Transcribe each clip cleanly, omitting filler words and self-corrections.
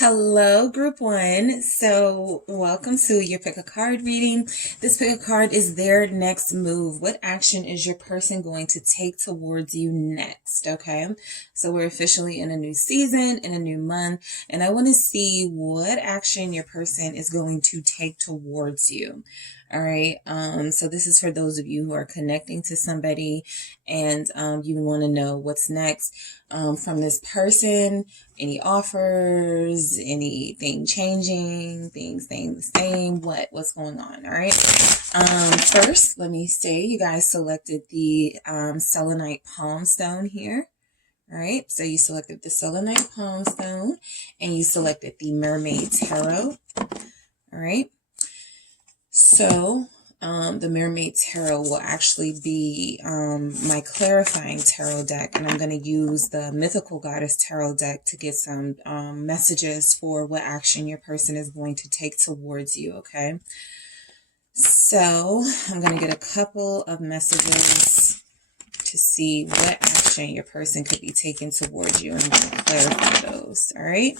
Hello, group one. So, welcome to your pick a card reading. This pick a card is their next move. What action is your person going to take towards you next? Okay. So, we're officially in a new season, in a new month, and I want to see what action your person is going to take towards you. All right. So this is for those of you who are connecting to somebody and you want to know what's next from this person. Any offers, anything changing, things staying the same, what's going on. All right. First, let me say you guys selected the selenite palm stone here. All right. So you selected the selenite palm stone and you selected the mermaid tarot. All right. So, the Mermaid Tarot will actually be my clarifying tarot deck, and I'm going to use the Mythical Goddess Tarot deck to get some messages for what action your person is going to take towards you, okay? So, I'm going to get a couple of messages to see what action your person could be taking towards you, and I'm going to clarify those, all right?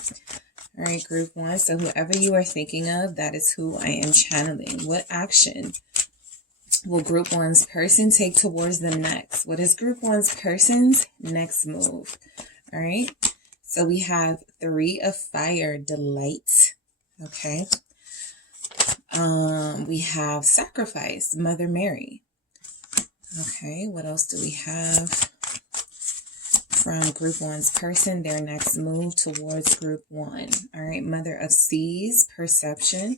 All right, group one. So whoever you are thinking of, that is who I am channeling. What action will group one's person take towards the next? What is group one's person's next move? All right. So we have Three of Fire, delight. Okay. We have Sacrifice, Mother Mary. Okay. What else do we have from group one's person, their next move towards group one? All right, Mother of Seas, Perception.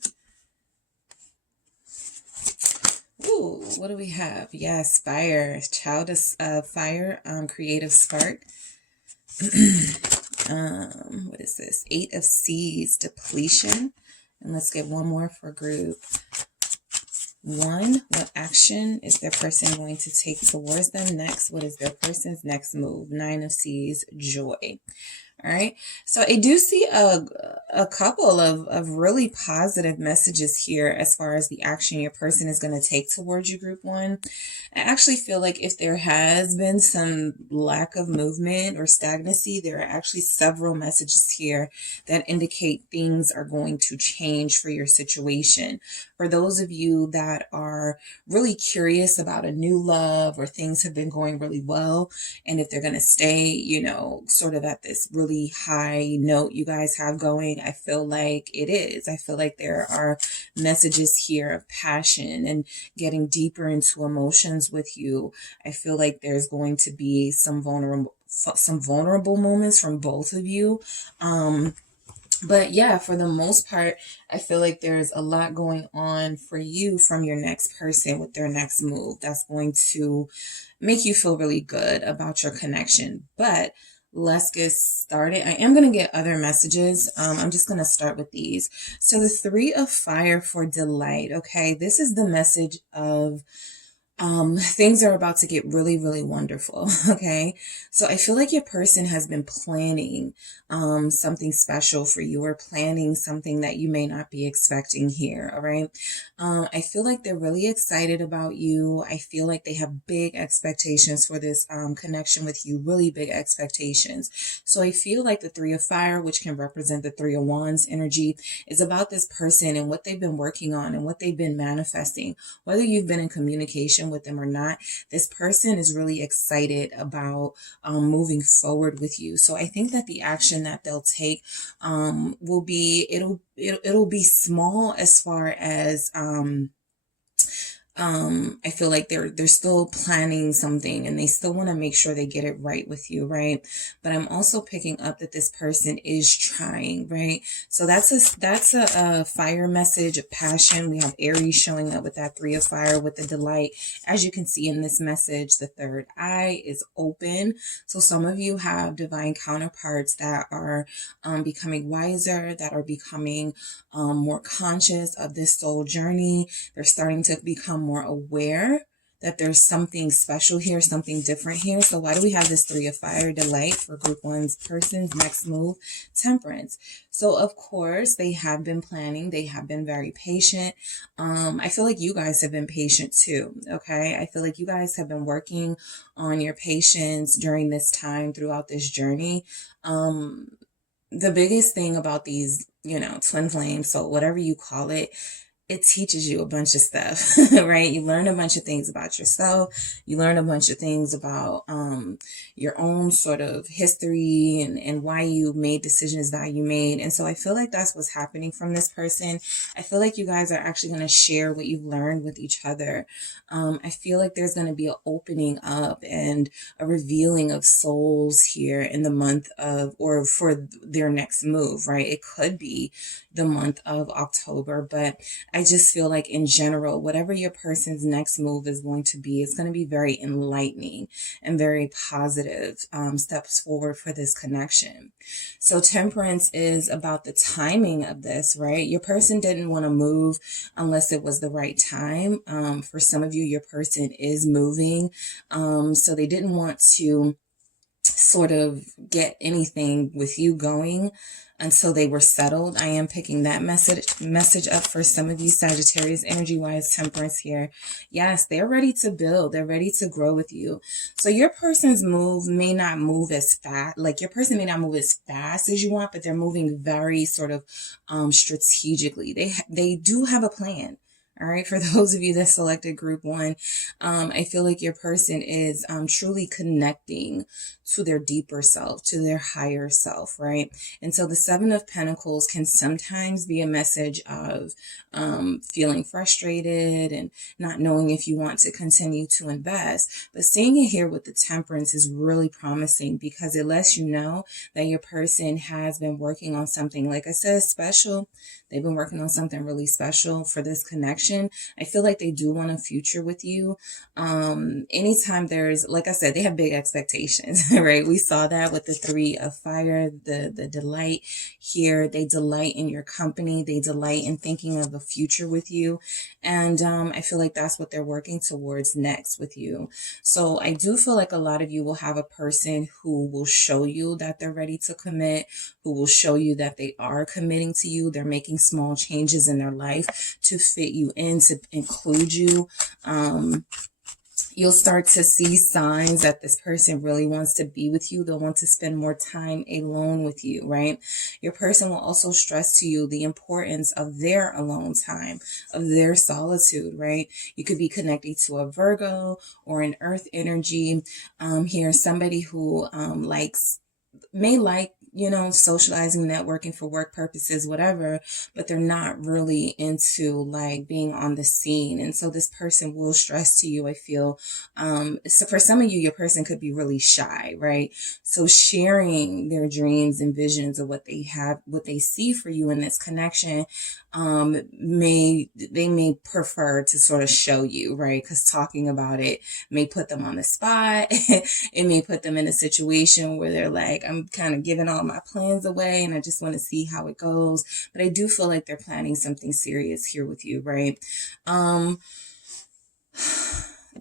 Ooh, what do we have? Yes, Fire, Child of Fire, Creative Spark. What is this? Eight of Seas, Depletion. And let's get one more for group one. What action is their person going to take towards them next? What is their person's next move? Nine of Seas, Joy. All right. So I do see a couple of really positive messages here as far as the action your person is going to take towards you, group one. I actually feel like if there has been some lack of movement or stagnancy, there are actually several messages here that indicate things are going to change for your situation. For those of you that are really curious about a new love or things have been going really well, and if they're going to stay, you know, sort of at this really high note you guys have going, I feel like it is. I feel like there are messages here of passion and getting deeper into emotions with you. I feel like there's going to be some vulnerable moments from both of you. But yeah, for the most part, I feel like there's a lot going on for you from your next person with their next move. That's going to make you feel really good about your connection. But let's get started. I am going to get other messages. I'm just going to start with these. So the Three of Fire for delight. Okay, this is the message of things are about to get really, really wonderful. Okay. So I feel like your person has been planning, something special for you or planning something that you may not be expecting here. All right. I feel like they're really excited about you. I feel like they have big expectations for this, connection with you, really big expectations. So I feel like the Three of Fire, which can represent the Three of Wands energy, is about this person and what they've been working on and what they've been manifesting. Whether you've been in communication with them or not, this person is really excited about moving forward with you. So I think that the action that they'll take will be, it'll be small as far as I feel like they're still planning something and they still want to make sure they get it right with you, right? But I'm also picking up that this person is trying, right? So that's a fire message of passion. We have Aries showing up with that Three of Fire with the delight. As you can see in this message, the third eye is open. So some of you have divine counterparts that are becoming wiser, that are becoming more conscious of this soul journey. They're starting to become more aware that there's something special here, something different here. So why do we have this Three of Fire, delight for group one's person's next move? Temperance. So of course they have been planning. They have been very patient. I feel like you guys have been patient too. Okay. I feel like you guys have been working on your patience during this time throughout this journey. the biggest thing about these, twin flames, so whatever you call it teaches you a bunch of stuff, right? You learn a bunch of things about yourself. You learn a bunch of things about your own sort of history and why you made decisions that you made. And so I feel like that's what's happening from this person. I feel like you guys are actually going to share what you've learned with each other. I feel like there's going to be an opening up and a revealing of souls here in the month of, or for their next move, right? It could be the month of October, but I just feel like in general, whatever your person's next move is going to be, it's going to be very enlightening and very positive steps forward for this connection. So Temperance is about the timing of this, right? Your person didn't want to move unless it was the right time. For some of you, your person is moving. So they didn't want to sort of get anything with you going until they were settled. I am picking that message up for some of you Sagittarius energy wise, Temperance here. Yes, they're ready to build. They're ready to grow with you. So your person's move may not move as fast, like your person may not move as fast as you want, but they're moving very sort of strategically. They do have a plan. All right, for those of you that selected group 1, I feel like your person is truly connecting to their deeper self, to their higher self, right? And so the 7 of Pentacles can sometimes be a message of feeling frustrated and not knowing if you want to continue to invest. But seeing it here with the Temperance is really promising because it lets you know that your person has been working on something, like I said, special. They've been working on something really special for this connection. I feel like they do want a future with you. Anytime there's, like I said, they have big expectations, right? We saw that with the 3 of Fire, the delight here. They delight in your company. They delight in thinking of a future with you. And I feel like that's what they're working towards next with you. So I do feel like a lot of you will have a person who will show you that they're ready to commit, who will show you that they are committing to you. They're making small changes in their life to fit you in, to include you. You'll start to see signs that this person really wants to be with you. They'll want to spend more time alone with you, right? Your person will also stress to you the importance of their alone time, of their solitude, right? You could be connected to a Virgo or an Earth energy. Here, somebody who may like socializing, networking for work purposes, whatever, but they're not really into like being on the scene. And so this person will stress to you, I feel. So for some of you, your person could be really shy, right? So sharing their dreams and visions of what they have, what they see for you in this connection, they may prefer to sort of show you, right? Because talking about it may put them on the spot. It may put them in a situation where they're like, I'm kind of giving all my plans away and I just want to see how it goes. But I do feel like they're planning something serious here with you, right?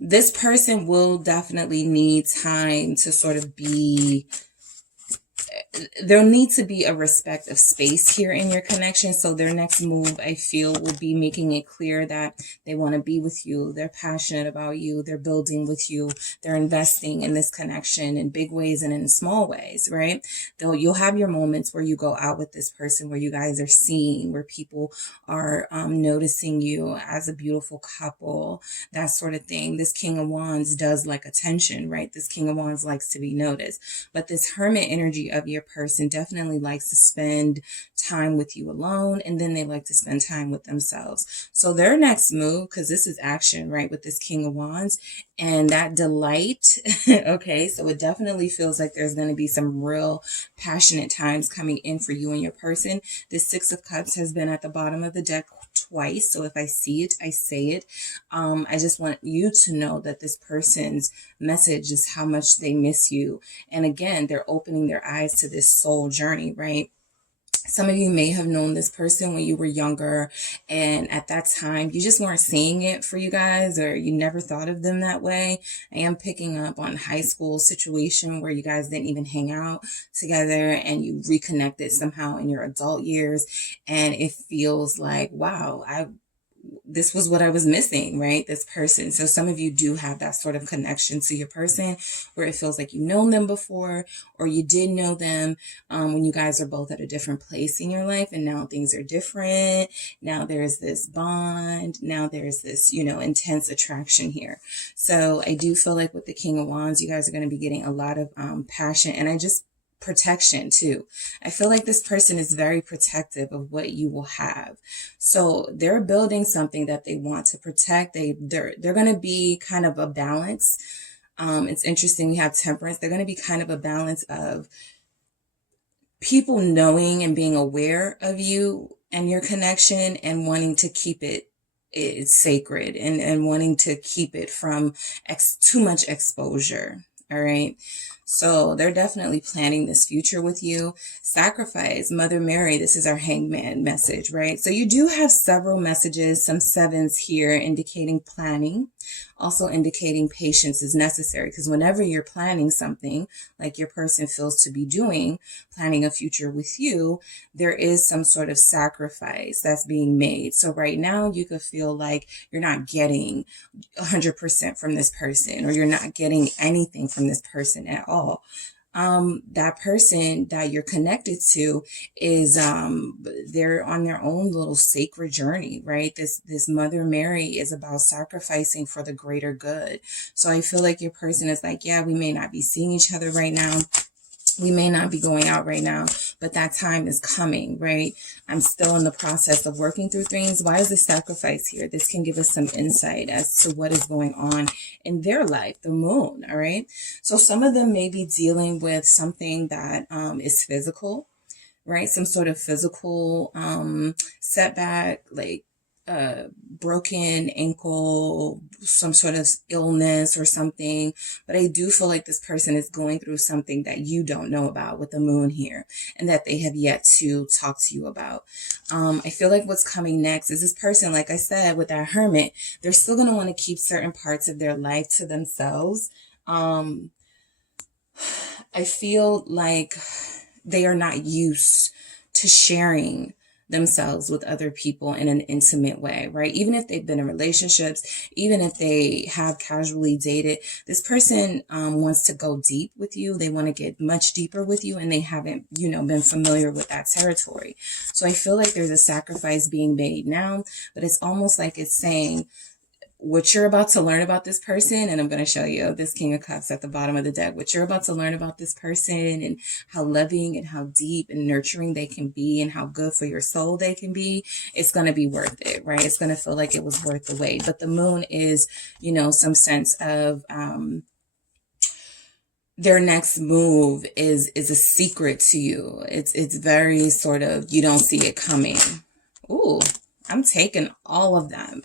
This person will definitely need time to sort of be, there'll need to be a respect of space here in your connection. So their next move, I feel, will be making it clear that they want to be with you. They're passionate about you. They're building with you. They're investing in this connection in big ways and in small ways, right? You'll have your moments where you go out with this person, where you guys are seen, where people are noticing you as a beautiful couple, that sort of thing. This King of Wands does like attention, right? This King of Wands likes to be noticed. But this Hermit energy of your person definitely likes to spend time with you alone, and then they like to spend time with themselves. So their next move, because this is action, right, with this King of Wands and that delight, okay, so it definitely feels like there's going to be some real passionate times coming in for you and your person. This 6 of Cups has been at the bottom of the deck twice, so if I see it, I say it. I just want you to know that this person's message is how much they miss you. And again, they're opening their eyes to this soul journey, right? Some of you may have known this person when you were younger, and at that time you just weren't seeing it for you guys, or you never thought of them that way. I am picking up on high school situation where you guys didn't even hang out together and you reconnected somehow in your adult years, and it feels like, wow, I this was what I was missing, right? This person. So some of you do have that sort of connection to your person where it feels like you've known them before, or you did know them when you guys are both at a different place in your life, and now things are different. Now there's this bond. Now there's this, you know, intense attraction here. So I do feel like with the King of Wands, you guys are going to be getting a lot of passion, and protection too. I feel like this person is very protective of what you will have. So they're building something that they want to protect. They're going to be kind of a balance. It's interesting. We have Temperance. They're going to be kind of a balance of people knowing and being aware of you and your connection, and wanting to keep it's sacred, and wanting to keep it from too much exposure. All right. So they're definitely planning this future with you. Sacrifice, Mother Mary, this is our Hangman message, right? So you do have several messages, some sevens here indicating planning, also indicating patience is necessary, because whenever you're planning something like your person feels to be doing, planning a future with you, there is some sort of sacrifice that's being made. So right now you could feel like you're not getting 100% from this person, or you're not getting anything from this person at all. That person that you're connected to is they're on their own little sacred journey, right? This Mother Mary is about sacrificing for the greater good. So I feel like your person is like, yeah, we may not be seeing each other right now, we may not be going out right now, but that time is coming, right? I'm still in the process of working through things. Why is the sacrifice here? This can give us some insight as to what is going on in their life, the moon, all right? So some of them may be dealing with something that is physical, right? Some sort of physical setback, like broken ankle, some sort of illness or something. But I do feel like this person is going through something that you don't know about with the moon here, and that they have yet to talk to you about. I feel like what's coming next is this person, like I said, with that Hermit, they're still going to want to keep certain parts of their life to themselves. I feel like they are not used to sharing themselves with other people in an intimate way, right? Even if they've been in relationships, even if they have casually dated, this person wants to go deep with you. They want to get much deeper with you, and they haven't, you know, been familiar with that territory. So I feel like there's a sacrifice being made now, but it's almost like it's saying, what you're about to learn about this person, and I'm going to show you this King of Cups at the bottom of the deck, what you're about to learn about this person, and how loving and how deep and nurturing they can be, and how good for your soul they can be, it's going to be worth it, right? It's going to feel like it was worth the wait. But the moon is, you know, some sense of their next move is a secret to you. It's very sort of, you don't see it coming. Ooh, I'm taking all of them.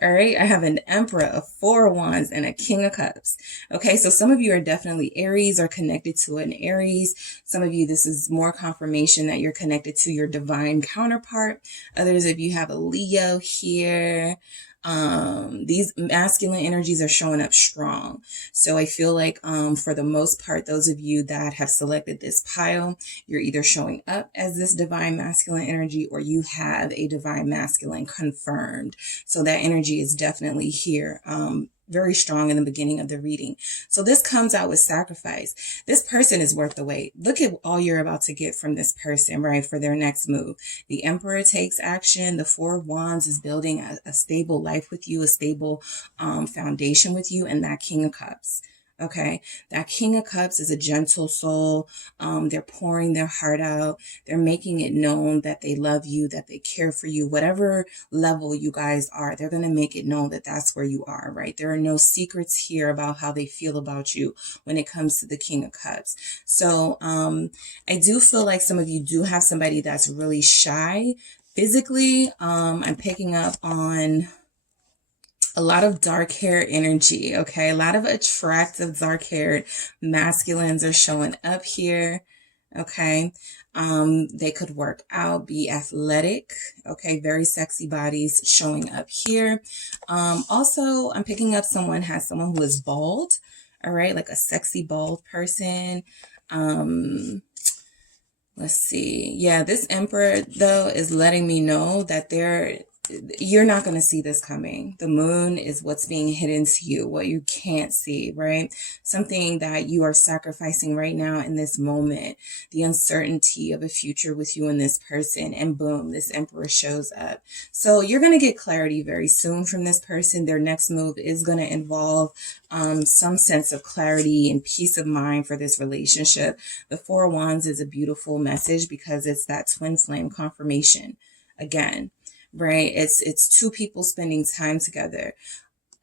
All right. I have an Emperor, a Four of Wands, and a King of Cups. Okay. So some of you are definitely Aries or connected to an Aries. Some of you, this is more confirmation that you're connected to your divine counterpart. Others of you have a Leo here. These masculine energies are showing up strong. So I feel like, for the most part, those of you that have selected this pile, you're either showing up as this divine masculine energy, or you have a divine masculine confirmed. So that energy is definitely here. Very strong in the beginning of the reading. So this comes out with sacrifice. This person is worth the wait. Look at all you're about to get from this person, right? For their next move. The Emperor takes action. The Four of Wands is building a stable life with you, a stable foundation with you, and that King of Cups. Okay, that King of Cups is a gentle soul. They're pouring their heart out. They're making it known that they love you, that they care for you. Whatever level you guys are, they're going to make it known that that's where you are, right? There are no secrets here about how they feel about you when it comes to the King of Cups. So I do feel like some of you do have somebody that's really shy physically. I'm picking up on a lot of dark hair energy, okay? A lot of attractive dark haired masculines are showing up here, okay? They could work out, be athletic, okay? Very sexy bodies showing up here. Also, I'm picking up someone who is bald, all right? Like a sexy bald person. Let's see. Yeah, this Emperor, though, is letting me know that they're you're not going to see this coming. The moon is what's being hidden to you, what you can't see, right? Something that you are sacrificing right now in this moment, the uncertainty of a future with you and this person, and boom, this Emperor shows up. So you're going to get clarity very soon from this person. Their next move is going to involve some sense of clarity and peace of mind for this relationship. The Four of Wands is a beautiful message because it's that twin flame confirmation again. Right? It's two people spending time together.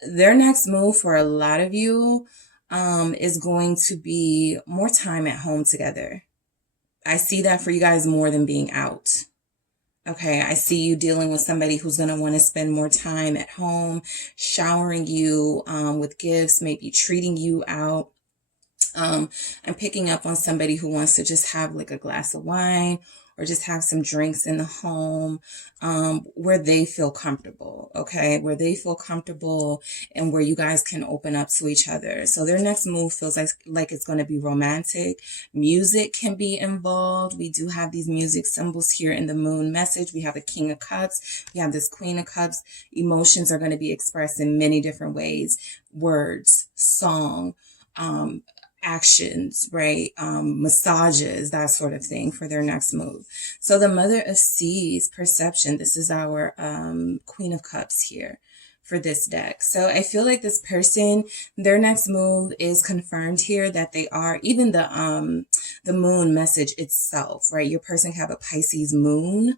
Their next move for a lot of you is going to be more time at home together. I see that for you guys more than being out. Okay, I see you dealing with somebody who's going to want to spend more time at home, showering you with gifts, maybe treating you out. I'm picking up on somebody who wants to just have like a glass of wine or just have some drinks in the home, where they feel comfortable, okay? Where they feel comfortable and where you guys can open up to each other. So their next move feels like it's going to be romantic. Music can be involved. We do have these music symbols here in the moon message. We have the King of Cups. We have this Queen of Cups. Emotions are going to be expressed in many different ways. Words, song, actions, right? Massages, that sort of thing for their next move. So the Mother of Seas, perception. This is our Queen of Cups here for this deck. So I feel like this person, their next move is confirmed here that they are, even the moon message itself, right? Your person can have a Pisces moon,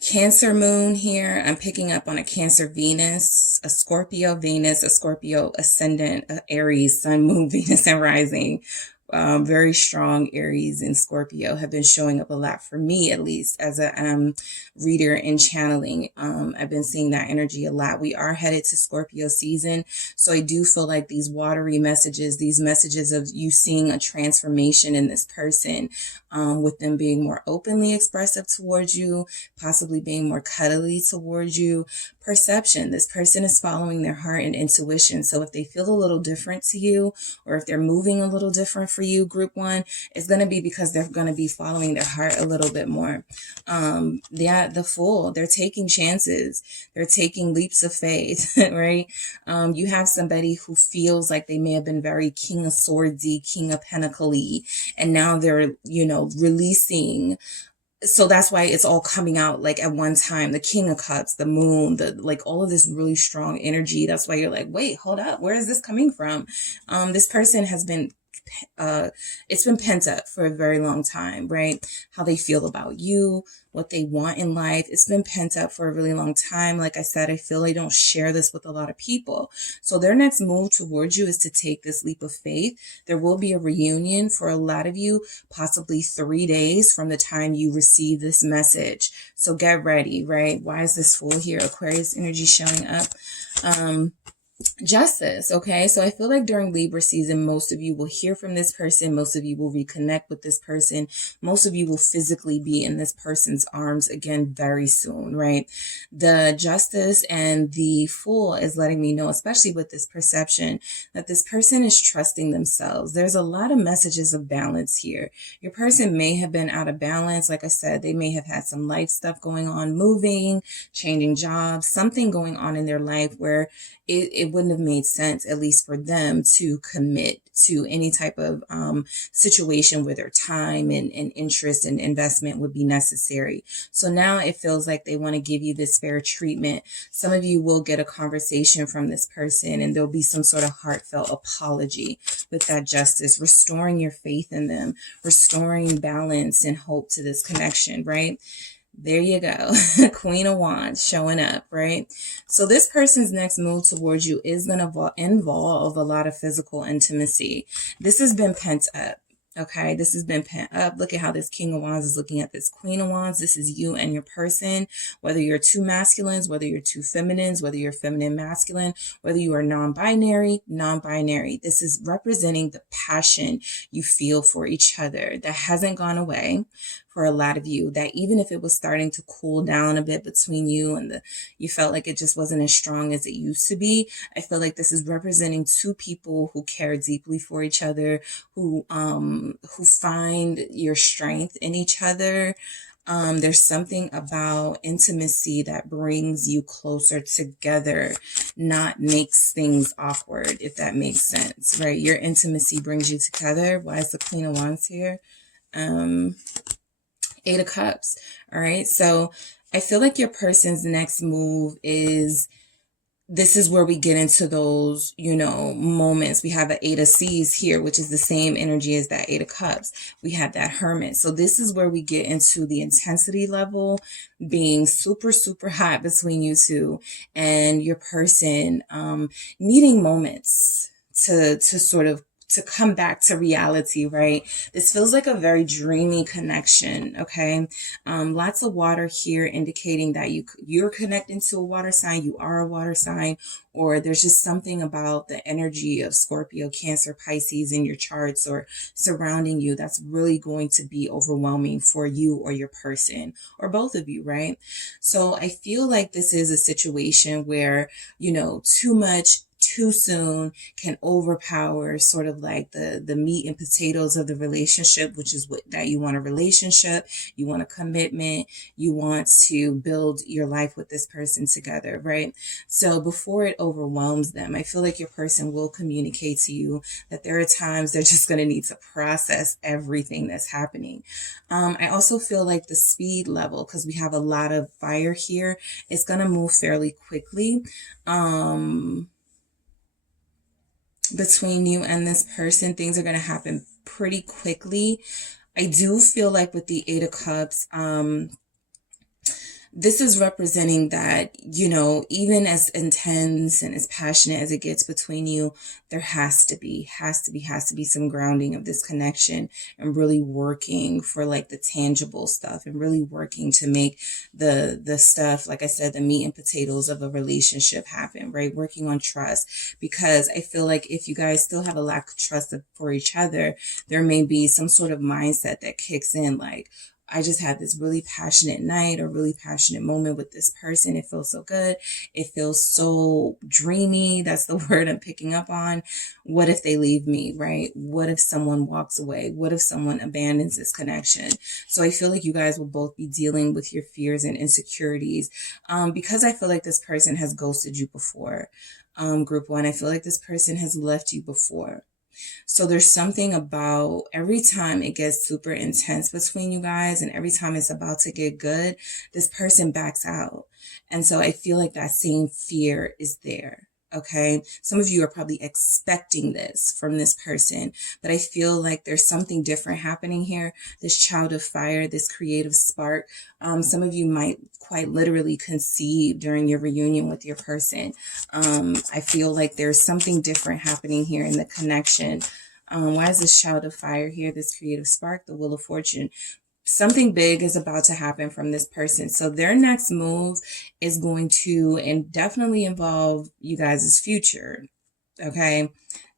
Cancer moon here. I'm picking up on a Cancer Venus, a Scorpio Venus, a Scorpio ascendant, a Aries sun, moon, Venus, and rising. Very strong Aries and Scorpio have been showing up a lot for me, at least as a reader and channeling. I've been seeing that energy a lot. We are headed to Scorpio season. So I do feel like these watery messages, these messages of you seeing a transformation in this person, with them being more openly expressive towards you, possibly being more cuddly towards you. Perception. This person is following their heart and intuition. So if they feel a little different to you, or if they're moving a little different for you, group one, it's going to be because they're going to be following their heart a little bit more. The Fool, they're taking chances. They're taking leaps of faith, right? You have somebody who feels like they may have been very King of Swordsy, King of Pentacles-y, and now they're, releasing. So that's why it's all coming out like at one time. The King of Cups, the moon, like all of this really strong energy. That's why you're like, wait, hold up. Where is this coming from? This person has been, it's been pent up for a very long time, right? How they feel about you, what they want in life. It's been pent up for a really long time. Like I said, I feel they don't share this with a lot of people. So their next move towards you is to take this leap of faith. There will be a reunion for a lot of you, possibly 3 days from the time you receive this message. So get ready, right? Why is this Fool here? Aquarius energy showing up. Justice. Okay. So I feel like during Libra season, most of you will hear from this person. Most of you will reconnect with this person. Most of you will physically be in this person's arms again very soon, right? The Justice and the Fool is letting me know, especially with this perception, that this person is trusting themselves. There's a lot of messages of balance here. Your person may have been out of balance. Like I said, they may have had some life stuff going on, moving, changing jobs, something going on in their life where it wouldn't have made sense, at least for them, to commit to any type of situation where their time and interest and investment would be necessary. So now it feels like they want to give you this fair treatment. Some of you will get a conversation from this person and there'll be some sort of heartfelt apology with that Justice, restoring your faith in them, restoring balance and hope to this connection, right? There you go. Queen of Wands showing up, right? So this person's next move towards you is going to involve a lot of physical intimacy. This has been pent up. Okay, this has been pent up. Look at how this King of Wands is looking at this Queen of Wands. This is you and your person, whether you're two masculines, whether you're two feminines, whether you're feminine masculine, whether you are non-binary. This is representing the passion you feel for each other that hasn't gone away. for a lot of you, that even if it was starting to cool down a bit between you and you felt like it just wasn't as strong as it used to be, I feel like this is representing two people who care deeply for each other, who find your strength in each other. There's something about intimacy that brings you closer together, not makes things awkward, if that makes sense, right? Your intimacy brings you together. Why is the Queen of Wands here? Eight of Cups. All right. So I feel like your person's next move is, this is where we get into those, moments. We have the Eight of Seas here, which is the same energy as that Eight of Cups. We have that Hermit. So this is where we get into the intensity level being super, super hot between you two, and your person needing moments to sort of to come back to reality, right? This feels like a very dreamy connection, okay? Lots of water here indicating that you're connecting to a water sign, you are a water sign, or there's just something about the energy of Scorpio, Cancer, Pisces in your charts or surrounding you that's really going to be overwhelming for you or your person, or both of you, right? So I feel like this is a situation where, too much too soon can overpower sort of like the meat and potatoes of the relationship, which is that you want a relationship, you want a commitment, you want to build your life with this person together, right? So before it overwhelms them, I feel like your person will communicate to you that there are times they're just going to need to process everything that's happening. I also feel like the speed level, because we have a lot of fire here, it's going to move fairly quickly. Between you and this person, things are going to happen pretty quickly. I do feel like with the Eight of Cups, this is representing that, even as intense and as passionate as it gets between you, there has to be some grounding of this connection, and really working for like the tangible stuff, and really working to make the stuff, like I said, the meat and potatoes of a relationship happen, right? Working on trust, because I feel like if you guys still have a lack of trust for each other, there may be some sort of mindset that kicks in, like, I just had this really passionate night or really passionate moment with this person. It feels so good. It feels so dreamy. That's the word I'm picking up on. What if they leave me, right? What if someone walks away? What if someone abandons this connection? So I feel like you guys will both be dealing with your fears and insecurities, because I feel like this person has ghosted you before. Group one, I feel like this person has left you before. So there's something about every time it gets super intense between you guys, and every time it's about to get good, this person backs out. And so I feel like that same fear is there. Okay. Some of you are probably expecting this from this person, but I feel like there's something different happening here. This child of fire, this creative spark. Some of you might quite literally conceive during your reunion with your person. I feel like there's something different happening here in the connection. Why is this child of fire here? This creative spark, the Wheel of Fortune. Something big is about to happen from this person. So their next move is going to and definitely involve you guys' future. Okay.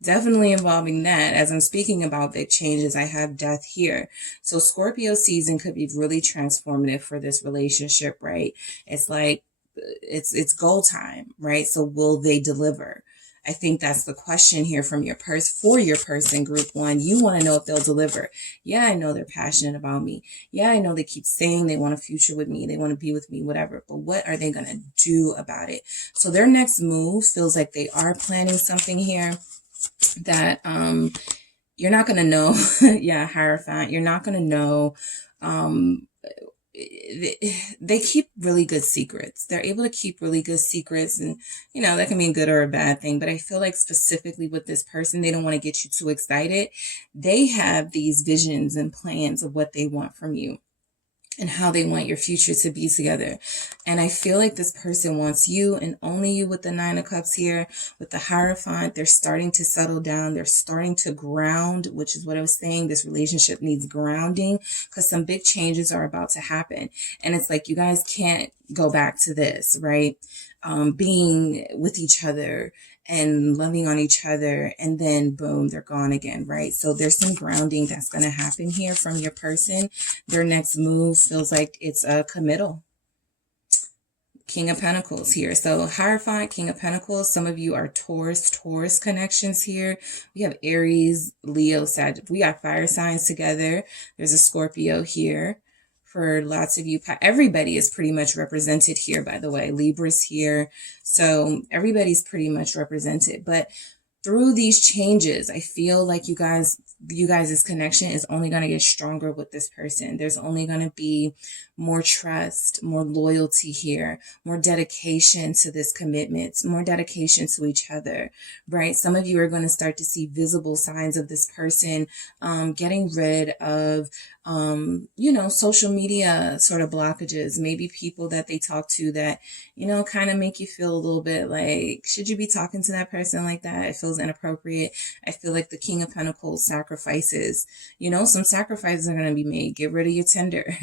Definitely involving that. As I'm speaking about big changes, I have death here. So Scorpio season could be really transformative for this relationship, right? It's like, it's goal time, right? So will they deliver? I think that's the question here from your for your person, group one. You want to know if they'll deliver. Yeah, I know they're passionate about me. Yeah, I know they keep saying they want a future with me. They want to be with me, whatever. But what are they going to do about it? So their next move feels like they are planning something here that you're not going to know. Yeah, Hierophant. You're not going to know. They keep really good secrets. They're able to keep really good secrets, and that can be a good or a bad thing, but I feel like specifically with this person, they don't want to get you too excited. They have these visions and plans of what they want from you and how they want your future to be together. And I feel like this person wants you and only you. With the Nine of Cups here, with the Hierophant, they're starting to settle down. They're starting to ground, which is what I was saying. This relationship needs grounding because some big changes are about to happen. And it's like, you guys can't go back to this, right? Being with each other and loving on each other, and then boom, they're gone again, right? So there's some grounding that's going to happen here from your person. Their next move feels like it's a committal. King of Pentacles here. So Hierophant, King of Pentacles. Some of you are Taurus connections here. We have Aries, Leo, Sag. We got fire signs together. There's a Scorpio here. For lots of you, everybody is pretty much represented here, by the way. Libra's here. So everybody's pretty much represented. But through these changes, I feel like you guys' connection is only going to get stronger with this person. There's only going to be more trust, more loyalty here, more dedication to this commitment, more dedication to each other, right? Some of you are going to start to see visible signs of this person getting rid of social media sort of blockages, maybe people that they talk to that, kind of make you feel a little bit like, should you be talking to that person like that? It feels inappropriate. I feel like the King of Pentacles sacrifices, some sacrifices are going to be made. Get rid of your Tinder,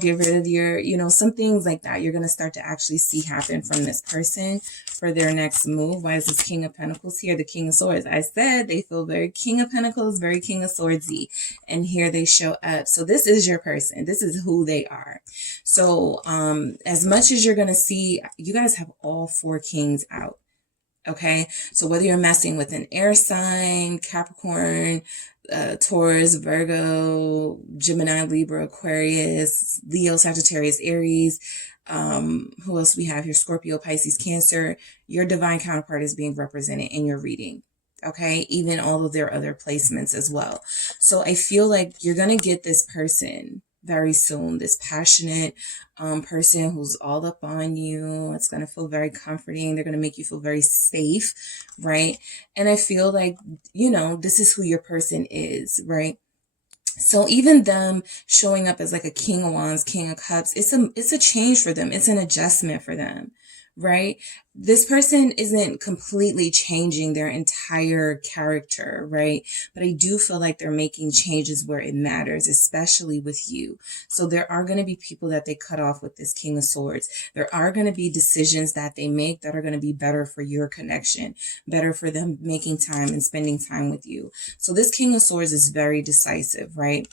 get rid of your, some things like that. You're going to start to actually see happen from this person for their next move. Why is this King of Pentacles here? The King of Swords. I said they feel very King of Pentacles, very King of Swordsy. And here they show up. So this is your person. This is who they are. So as much as you're going to see, you guys have all 4 kings out. Okay. So whether you're messing with an air sign, Capricorn, Taurus, Virgo, Gemini, Libra, Aquarius, Leo, Sagittarius, Aries, who else we have here? Scorpio, Pisces, Cancer. Your divine counterpart is being represented in your reading. Okay. Even all of their other placements as well. So I feel like you're going to get this person very soon, this passionate person who's all up on you. It's going to feel very comforting. They're going to make you feel very safe, right? And I feel like, this is who your person is, right? So even them showing up as like a King of Wands, King of Cups, it's a change for them. It's an adjustment for them, right? This person isn't completely changing their entire character, right? But I do feel like they're making changes where it matters, especially with you. So there are going to be people that they cut off with this King of Swords. There are going to be decisions that they make that are going to be better for your connection, better for them making time and spending time with you. So this King of Swords is very decisive, right?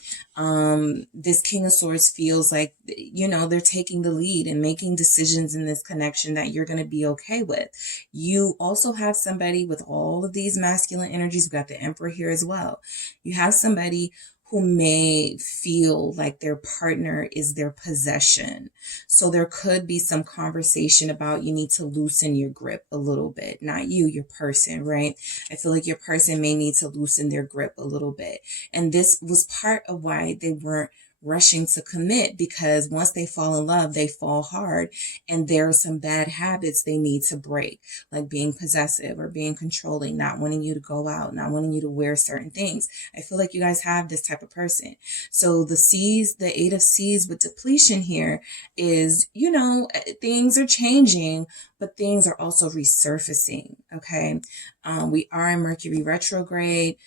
This King of Swords feels like, they're taking the lead and making decisions in this connection that you're going to be okay with. You also have somebody with all of these masculine energies. We've got the Emperor here as well. You have somebody who may feel like their partner is their possession. So there could be some conversation about you need to loosen your grip a little bit. Not you, your person, right? I feel like your person may need to loosen their grip a little bit. And this was part of why they weren't rushing to commit, because once they fall in love, they fall hard, and there are some bad habits they need to break, like being possessive or being controlling, not wanting you to go out, not wanting you to wear certain things. I feel like you guys have this type of person. So the 8 of C's with depletion here is, things are changing, but things are also resurfacing. Okay. We are in Mercury retrograde.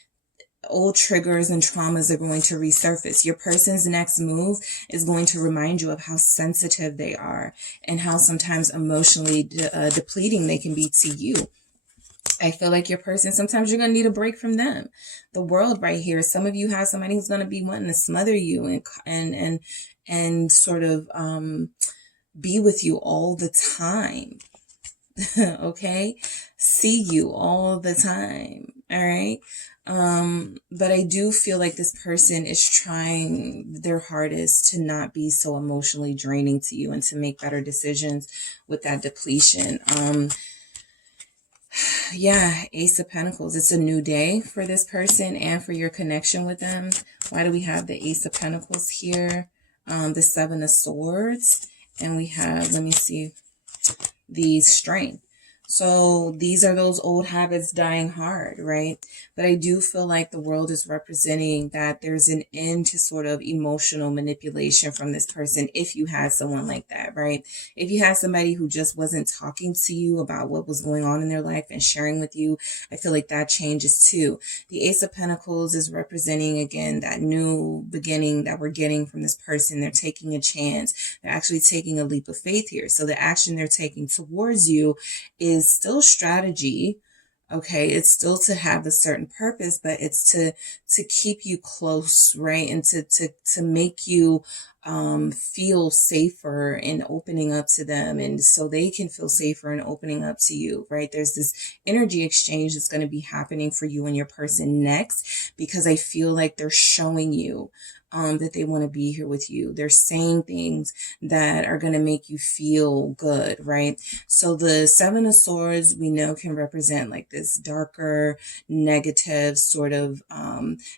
Old triggers and traumas are going to resurface. Your person's next move is going to remind you of how sensitive they are and how sometimes emotionally depleting they can be to you. I feel like your person, sometimes you're going to need a break from them. The world right here, some of you have somebody who's going to be wanting to smother you and sort of be with you all the time. Okay? See you all the time. All right? But I do feel like this person is trying their hardest to not be so emotionally draining to you and to make better decisions with that depletion. Yeah, Ace of Pentacles. It's a new day for this person and for your connection with them. Why do we have the Ace of Pentacles here? The 7 of Swords. And we have, let me see, the Strength. So these are those old habits dying hard, right? But I do feel like the world is representing that there's an end to sort of emotional manipulation from this person if you had someone like that, right? If you had somebody who just wasn't talking to you about what was going on in their life and sharing with you, I feel like that changes too. The Ace of Pentacles is representing, again, that new beginning that we're getting from this person. They're taking a chance. They're actually taking a leap of faith here. So the action they're taking towards you is is still strategy. Okay, it's still to have a certain purpose, but it's to keep you close, right? And to make you feel safer in opening up to them, and so they can feel safer in opening up to you, right? There's this energy exchange that's going to be happening for you and your person next, because I feel like they're showing you that they want to be here with you. They're saying things that are going to make you feel good, right? So the Seven of Swords, we know, can represent like this darker, negative, sort of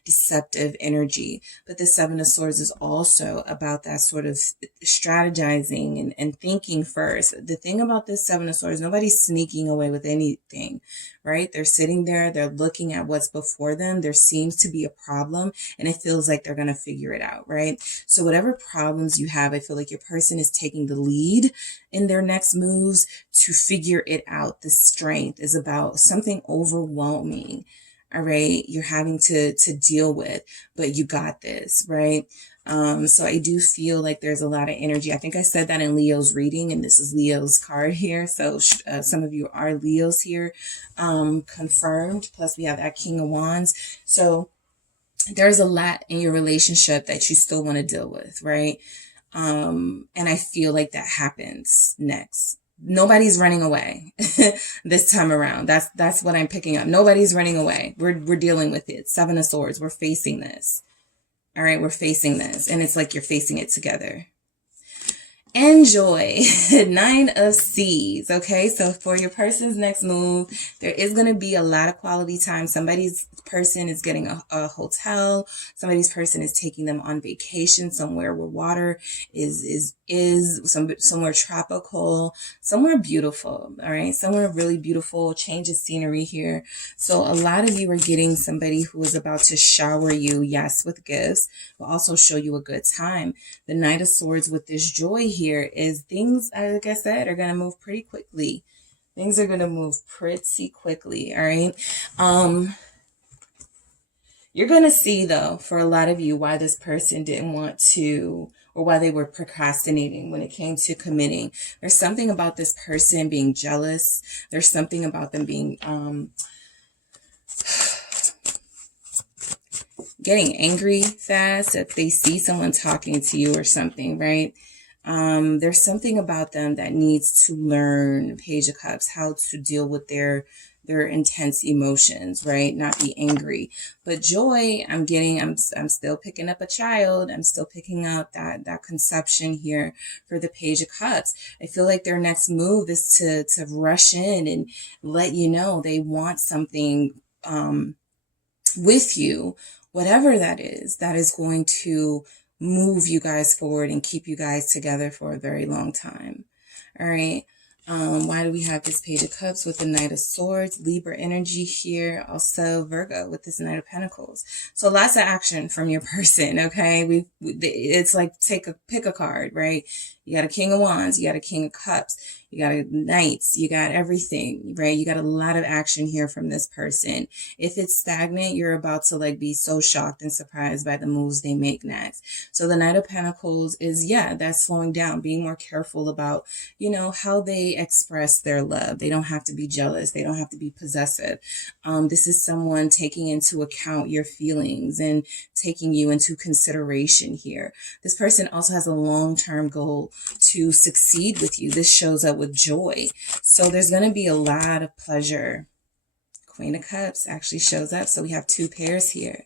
deceptive energy. But the Seven of Swords is also about that sort of strategizing and thinking first. The thing about this Seven of Swords, nobody's sneaking away with anything, right? They're sitting there, they're looking at what's before them. There seems to be a problem, and it feels like they're going to figure it out, right? So whatever problems you have, I feel like your person is taking the lead in their next moves to figure it out. The strength is about something overwhelming, all right, you're having to deal with, but you got this, right? So I do feel like there's a lot of energy. I think I said that in Leo's reading, and this is Leo's card here. So some of you are Leos here, confirmed. Plus we have that King of Wands. So there's a lot in your relationship that you still want to deal with, right? And I feel like that happens next. Nobody's running away this time around. That's what I'm picking up. Nobody's running away. We're dealing with it. Seven of Swords. We're facing this. All right, we're facing this, and it's like you're facing it together. Enjoy. Nine of Seas. Okay, so for your person's next move, there is going to be a lot of quality time. Somebody's person is getting a hotel. Somebody's person is taking them on vacation somewhere where water is somewhere tropical, somewhere beautiful. All right, somewhere really beautiful. Change of scenery here. So a lot of you are getting somebody who is about to shower you, yes, with gifts, but also show you a good time. The Knight of Swords with this joy here is things, like I said, are going to move pretty quickly. Things are going to move pretty quickly. All right. You're going to see, though, for a lot of you, why this person didn't want to, or why they were procrastinating when it came to committing. There's something about this person being jealous. There's something about them being, getting angry fast if they see someone talking to you or something, right? There's something about them that needs to learn, Page of Cups, how to deal with their intense emotions, right? Not be angry. But joy, I'm still picking up a child. I'm still picking up that conception here for the Page of Cups. I feel like their next move is to rush in and let you know they want something with you, whatever that is going to move you guys forward and keep you guys together for a very long time. All right. Why do we have this Page of Cups with the Knight of Swords? Libra energy here. Also Virgo with this Knight of Pentacles. So lots of action from your person. Okay. It's like pick a card, right? You got a King of Wands. You got a King of Cups. You got a Knights. You got everything, right? You got a lot of action here from this person. If it's stagnant, you're about to like be so shocked and surprised by the moves they make next. So the Knight of Pentacles is, yeah, that's slowing down, being more careful about, how they express their love. They don't have to be jealous. They don't have to be possessive. This is someone taking into account your feelings and taking you into consideration here. This person also has a long-term goal to succeed with you. This shows up with joy. So there's going to be a lot of pleasure. Queen of Cups actually shows up. So we have two pairs here.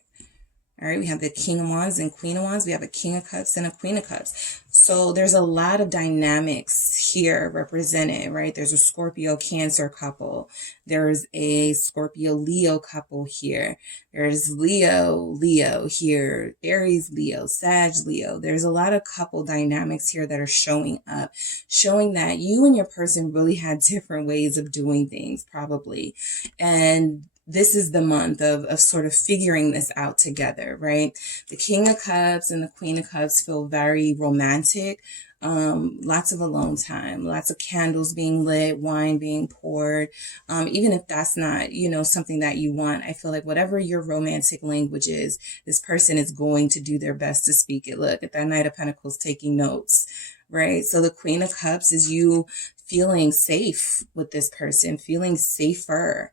All right, we have the King of Wands and Queen of Wands. We have a King of Cups and a Queen of Cups. So there's a lot of dynamics here represented, right? There's a Scorpio Cancer couple. There's a Scorpio Leo couple here. There's Leo here, Aries Leo, Sag Leo. There's a lot of couple dynamics here that are showing up, showing that you and your person really had different ways of doing things, probably. And this is the month of sort of figuring this out together, right? The King of Cups and the Queen of Cups feel very romantic. Lots of alone time, lots of candles being lit, wine being poured. Even if that's not, something that you want, I feel like whatever your romantic language is, this person is going to do their best to speak it. Look at that Knight of Pentacles taking notes, right? So the Queen of Cups is you feeling safe with this person, feeling safer.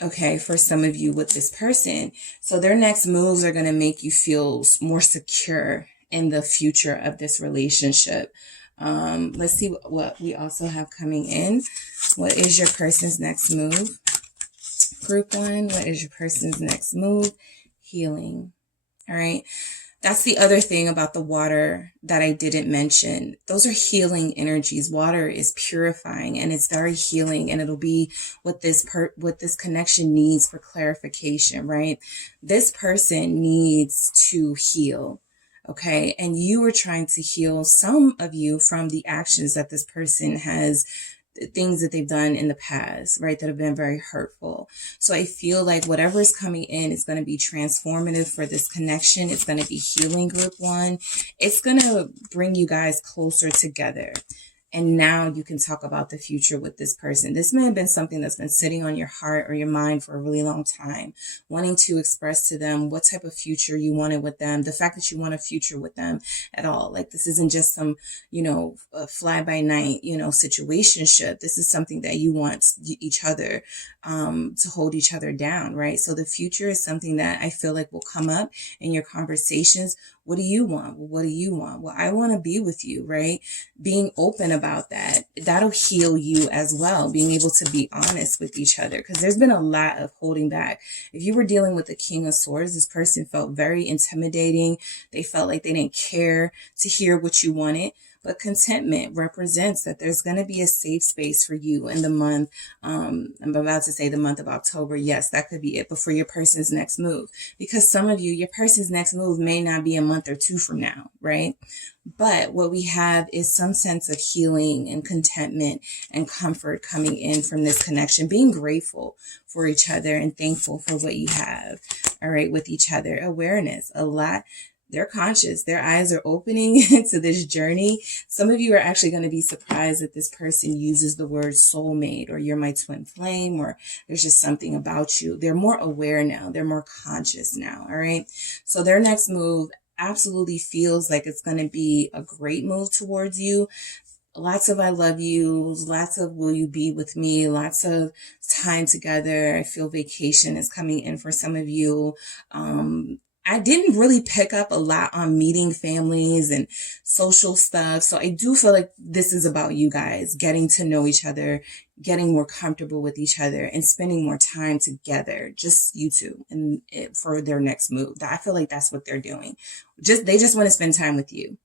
Okay, for some of you with this person. So their next moves are going to make you feel more secure in the future of this relationship. Let's see what we also have coming in. What is your person's next move? Group 1, what is your person's next move? Healing. All right. That's the other thing about the water that I didn't mention. Those are healing energies. Water is purifying and it's very healing, and it'll be what this connection needs for clarification, right? This person needs to heal. Okay. And you are trying to heal, some of you, from the actions that this person has, things that they've done in the past, right, that have been very hurtful. So I feel like whatever is coming in is going to be transformative for this connection. It's going to be healing, group 1. It's going to bring you guys closer together. And now you can talk about the future with this person. This may have been something that's been sitting on your heart or your mind for a really long time, wanting to express to them what type of future you wanted with them, the fact that you want a future with them at all. Like, this isn't just some, fly by night, situationship. This is something that you want each other to hold each other down, right? So the future is something that I feel like will come up in your conversations. What do you want? What do you want? Well, I want to be with you, right? Being open about that. That'll heal you as well. Being able to be honest with each other, because there's been a lot of holding back. If you were dealing with the King of Swords, this person felt very intimidating. They felt like they didn't care to hear what you wanted. But contentment represents that there's going to be a safe space for you in the month. I'm about to say the month of October. Yes, that could be it. But for your person's next move, because some of you, your person's next move may not be a month or 2 from now, right? But what we have is some sense of healing and contentment and comfort coming in from this connection, being grateful for each other and thankful for what you have, all right, with each other. Awareness, a lot. They're conscious. Their eyes are opening to this journey. Some of you are actually going to be surprised that this person uses the word soulmate, or you're my twin flame, or there's just something about you. They're more aware now. They're more conscious now. All right. So their next move absolutely feels like it's going to be a great move towards you. Lots of I love you, lots of will you be with me, lots of time together. I feel vacation is coming in for some of you. I didn't really pick up a lot on meeting families and social stuff. So I do feel like this is about you guys getting to know each other, getting more comfortable with each other, and spending more time together, just you two, and for their next move. I feel like that's what they're doing. They just want to spend time with you.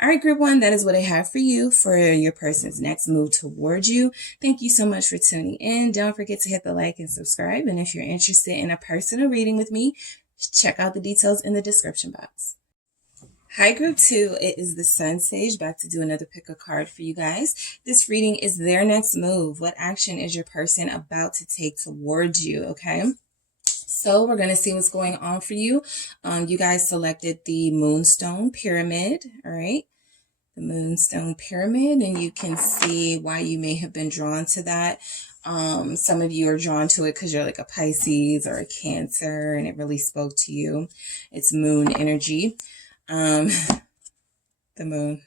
All right, group 1, that is what I have for you for your person's next move towards you. Thank you so much for tuning in. Don't forget to hit the like and subscribe. And if you're interested in a personal reading with me, check out the details in the description box. Hi, group 2. It is the SunSage, back to do another pick a card for you guys. This reading is their next move. What action is your person about to take towards you? Okay. So we're going to see what's going on for you. You guys selected the Moonstone Pyramid. All right. The Moonstone Pyramid, and you can see why you may have been drawn to that. Some of you are drawn to it because you're like a Pisces or a Cancer, and it really spoke to you. It's moon energy. The moon.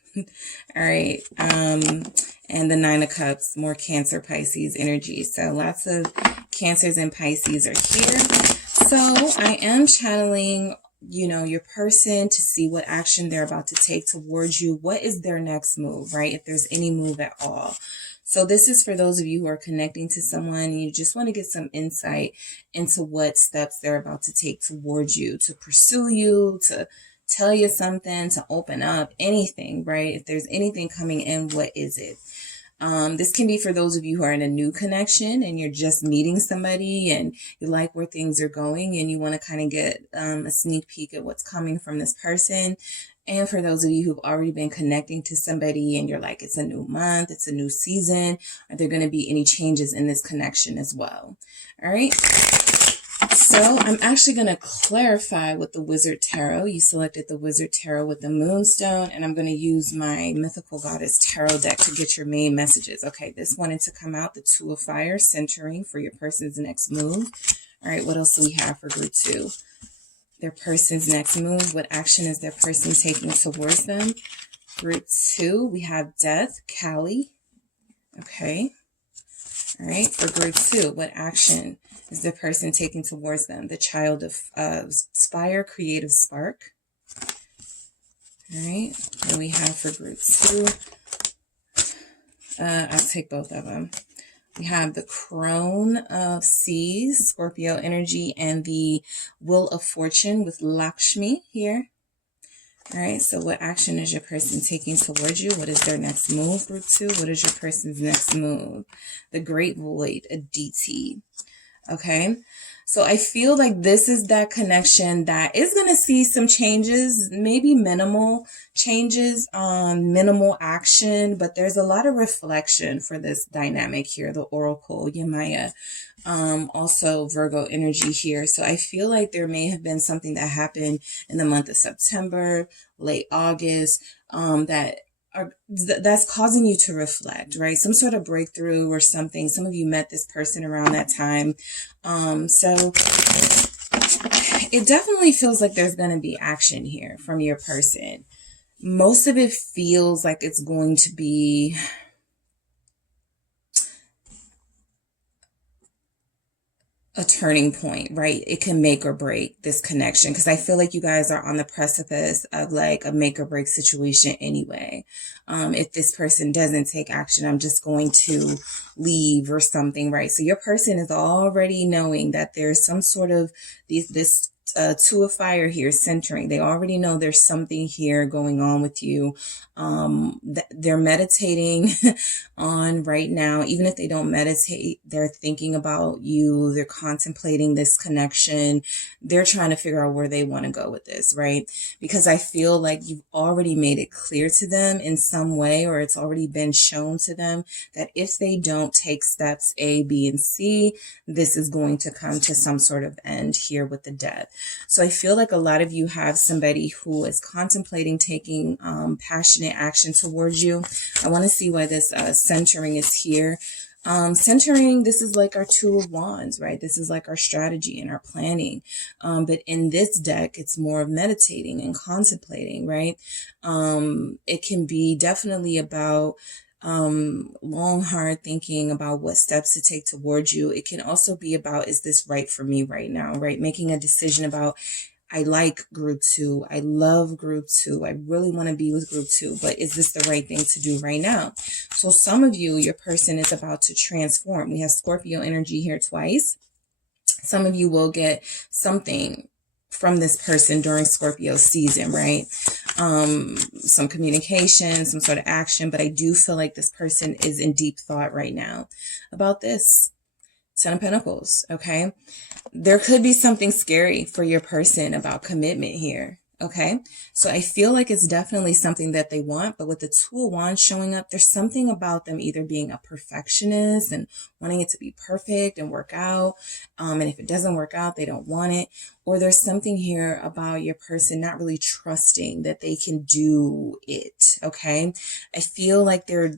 All right. And the 9 of Cups, more Cancer, Pisces energy. So lots of Cancers and Pisces are here. So I am channeling, your person to see what action they're about to take towards you. What is their next move, right? If there's any move at all. So this is for those of you who are connecting to someone and you just want to get some insight into what steps they're about to take towards you, to pursue you, to tell you something, to open up, anything, right? If there's anything coming in, what is it? This can be for those of you who are in a new connection and you're just meeting somebody and you like where things are going and you want to kind of get a sneak peek at what's coming from this person. And for those of you who've already been connecting to somebody and you're like, it's a new month, it's a new season, are there going to be any changes in this connection as well? All right. So I'm actually going to clarify with the Wizard Tarot. You selected the Wizard Tarot with the Moonstone, and I'm going to use my Mythical Goddess Tarot deck to get your main messages. Okay, this wanted to come out, the 2 of Fire, centering for your person's next move. All right, what else do we have for group 2? Their person's next move. What action is their person taking towards them? Group 2, we have Death, Callie. Okay. All right. For group 2, what action is the person taking towards them? The child of Spire, creative spark. All right. What we have for group 2. I'll take both of them. We have the Crone of Seas, Scorpio energy, and the Wheel of Fortune with Lakshmi here. All right, so what action is your person taking towards you? What is their next move, group 2? What is your person's next move? The Great Void, a DT. Okay, so I feel like this is that connection that is going to see some changes, maybe minimal changes, minimal action, but there's a lot of reflection for this dynamic here, the Oracle, Yemaya, also Virgo energy here. So I feel like there may have been something that happened in the month of September, late August, that's causing you to reflect, right? Some sort of breakthrough or something. Some of you met this person around that time. So it definitely feels like there's going to be action here from your person. Most of it feels like it's going to be a turning point, right? It can make or break this connection, because I feel like you guys are on the precipice of like a make or break situation anyway. If this person doesn't take action, I'm just going to leave or something, right? So your person is already knowing that there's some sort of this Two of Fire here centering. They already know there's something here going on with you. They're meditating on right now. Even if they don't meditate, they're thinking about you. They're contemplating this connection. They're trying to figure out where they want to go with this, right? Because I feel like you've already made it clear to them in some way, or it's already been shown to them that if they don't take steps A, B, and C, this is going to come to some sort of end here with the Death. So I feel like a lot of you have somebody who is contemplating taking passionate action towards you. I want to see why this centering is here. Centering, this is like our Two of Wands, right? This is like our strategy and our planning. But in this deck, it's more of meditating and contemplating, right? It can be definitely about long, hard thinking about what steps to take towards you. It can also be about, is this right for me right now, right? Making a decision about, I like group 2. I love group 2. I really want to be with group 2, but is this the right thing to do right now? So some of you, your person is about to transform. We have Scorpio energy here twice. Some of you will get something from this person during Scorpio season, right? Some communication, some sort of action, but I do feel like this person is in deep thought right now about this. 10 of Pentacles, okay? There could be something scary for your person about commitment here, okay? So I feel like it's definitely something that they want, but with the Two of Wands showing up, there's something about them either being a perfectionist and wanting it to be perfect and work out. And if it doesn't work out, they don't want it. Or there's something here about your person not really trusting that they can do it, okay? I feel like they're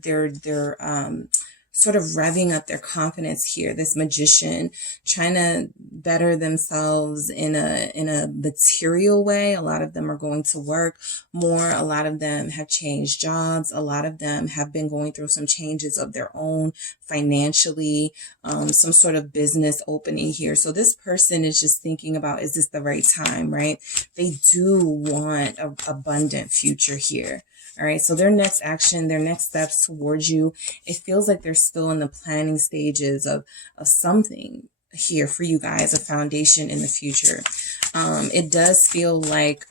sort of revving up their confidence here. This Magician trying to better themselves in a material way. A lot of them are going to work more. A lot of them have changed jobs. A lot of them have been going through some changes of their own financially, some sort of business opening here. So this person is just thinking about, is this the right time, right? They do want an abundant future here. All right, so their next action, their next steps towards you, it feels like they're still in the planning stages of something here for you guys, a foundation in the future. It does feel like,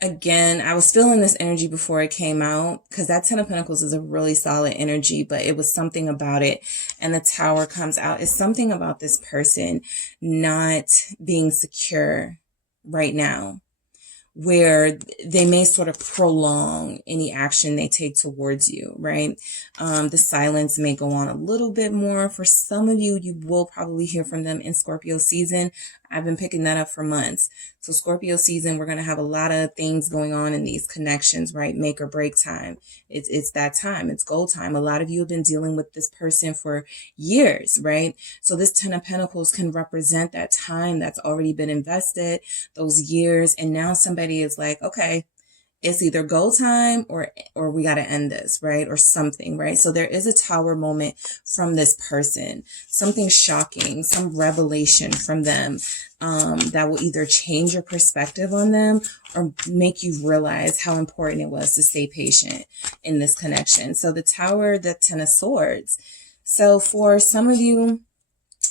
again, I was feeling this energy before it came out, because that 10 of Pentacles is a really solid energy, but it was something about it. And the Tower comes out. It's something about this person not being secure right now, where they may sort of prolong any action they take towards you, right? The silence may go on a little bit more. For some of you, you will probably hear from them in Scorpio season. I've been picking that up for months. So Scorpio season, we're going to have a lot of things going on in these connections, right? Make or break time. It's that time. It's goal time. A lot of you have been dealing with this person for years, right? So this 10 of Pentacles can represent that time that's already been invested, those years. And now somebody is like, okay, it's either go time or we got to end this, right? Or something, right? So there is a Tower moment from this person, something shocking, some revelation from them, that will either change your perspective on them or make you realize how important it was to stay patient in this connection. So the Tower, the Ten of Swords. So for some of you,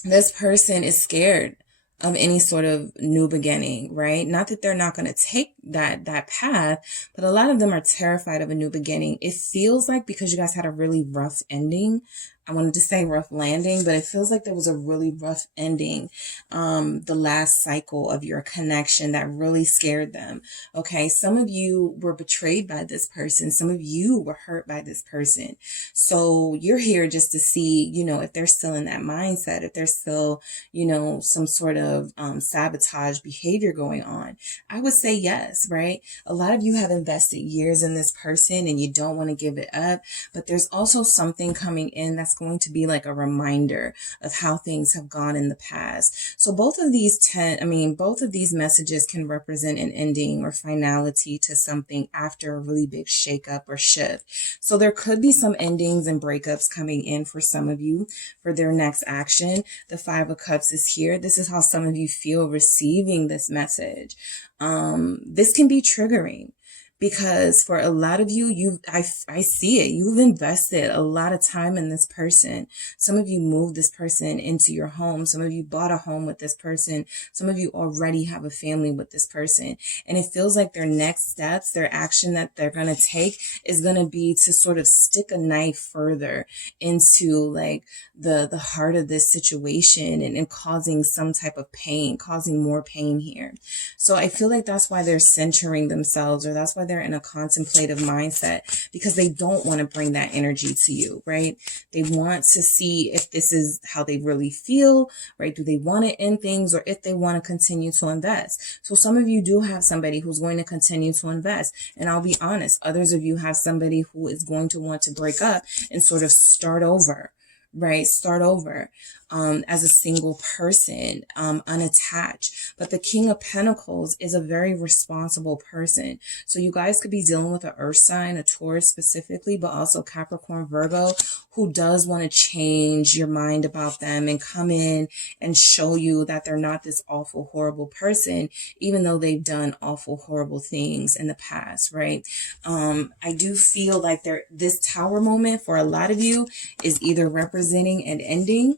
this person is scared of any sort of new beginning, right? Not that they're not going to take that path, but a lot of them are terrified of a new beginning. It feels like, because you guys had a really rough ending, I wanted to say rough landing, but it feels like there was a really rough ending, the last cycle of your connection that really scared them. Okay. Some of you were betrayed by this person. Some of you were hurt by this person. So you're here just to see, you know, if they're still in that mindset, if there's still, you know, some sort of sabotage behavior going on. I would say yes, right? A lot of you have invested years in this person and you don't want to give it up, but there's also something coming in that's going to be like a reminder of how things have gone in the past. So both of these messages can represent an ending or finality to something after a really big shakeup or shift. So there could be some endings and breakups coming in for some of you for their next action. The Five of Cups is here. This is how some of you feel receiving this message. This can be triggering. Because for a lot of you, I see it. You've invested a lot of time in this person. Some of you moved this person into your home. Some of you bought a home with this person. Some of you already have a family with this person. And it feels like their next steps, their action that they're going to take is going to be to sort of stick a knife further into like the heart of this situation and causing some type of pain, causing more pain here. So I feel like that's why they're centering themselves, or that's why they're in a contemplative mindset, because they don't want to bring that energy to you, right? They want to see if this is how they really feel, right? Do they want to end things, or if they want to continue to invest? So some of you do have somebody who's going to continue to invest. And I'll be honest, others of you have somebody who is going to want to break up and sort of start over. Right? Start over, as a single person, unattached. But the King of Pentacles is a very responsible person. So you guys could be dealing with an earth sign, a Taurus specifically, but also Capricorn, Virgo, who does want to change your mind about them and come in and show you that they're not this awful, horrible person, even though they've done awful, horrible things in the past, right? I do feel like this Tower moment for a lot of you is either representing an ending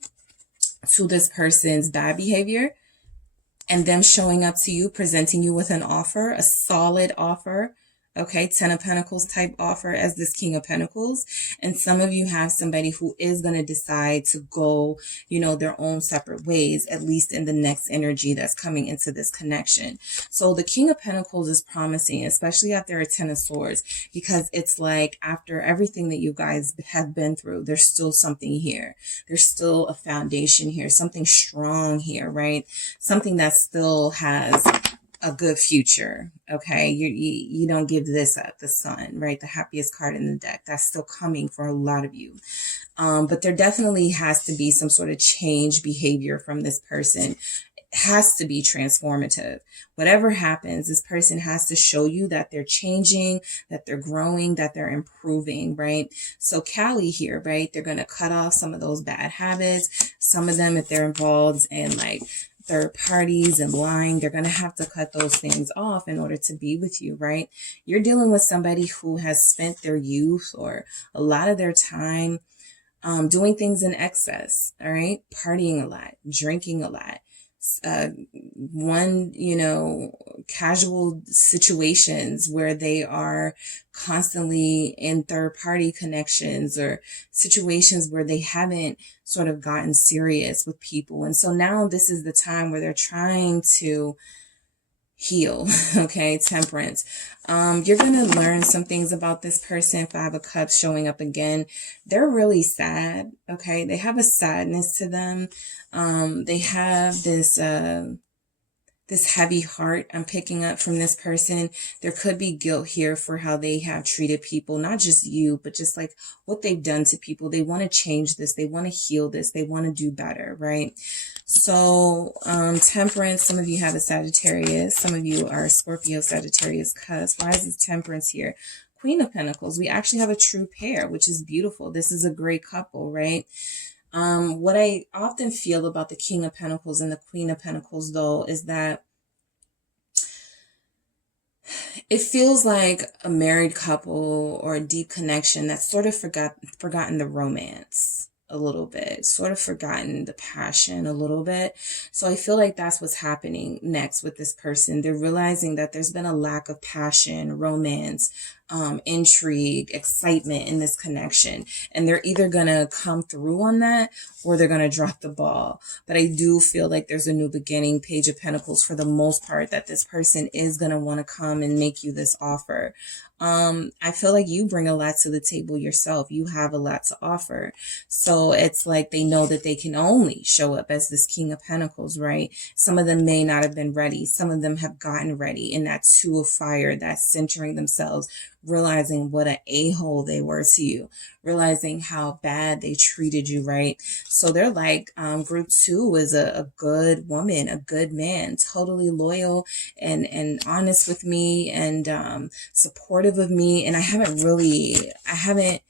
to this person's bad behavior and them showing up to you, presenting you with an offer, a solid offer. Okay, Ten of Pentacles type offer as this King of Pentacles. And some of you have somebody who is going to decide to go, you know, their own separate ways, at least in the next energy that's coming into this connection. So the King of Pentacles is promising, especially after a Ten of Swords, because it's like after everything that you guys have been through, there's still something here. There's still a foundation here, something strong here, right? Something that still has a good future. Okay. You don't give this up, the Sun, right? The happiest card in the deck. That's still coming for a lot of you. But there definitely has to be some sort of change behavior from this person. It has to be transformative. Whatever happens, this person has to show you that they're changing, that they're growing, that they're improving, right? So Callie here, right? They're going to cut off some of those bad habits. Some of them, if they're involved in like third parties and lying, they're going to have to cut those things off in order to be with you, right? You're dealing with somebody who has spent their youth or a lot of their time doing things in excess, all right? Partying a lot, drinking a lot. Casual situations where they are constantly in third party connections or situations where they haven't sort of gotten serious with people. And so now this is the time where they're trying to heal. Okay. Temperance. You're going to learn some things about this person. Five of Cups showing up again. They're really sad. Okay. They have a sadness to them. They have this heavy heart I'm picking up from this person. There could be guilt here for how they have treated people, not just you, but just like what they've done to people. They want to change this. They want to heal this. They want to do better, right? So, Temperance, some of you have a Sagittarius. Some of you are Scorpio, Sagittarius, cusp. Why is this Temperance here? Queen of Pentacles. We actually have a true pair, which is beautiful. This is a great couple, right? What I often feel about the King of Pentacles and the Queen of Pentacles, though, is that it feels like a married couple or a deep connection that's sort of forgotten the romance a little bit, sort of forgotten the passion a little bit. So I feel like that's what's happening next with this person. They're realizing that there's been a lack of passion, romance, intrigue, excitement in this connection. And they're either going to come through on that or they're going to drop the ball. But I do feel like there's a new beginning, Page of Pentacles, for the most part, that this person is going to want to come and make you this offer. I feel like you bring a lot to the table yourself. You have a lot to offer. So it's like they know that they can only show up as this King of Pentacles, right? Some of them may not have been ready. Some of them have gotten ready in that Two of Fire, that centering themselves, realizing what an a-hole they were to you, realizing how bad they treated you, right? So they're like, group 2 is a good woman, a good man, totally loyal and honest with me and supportive of me. And I haven't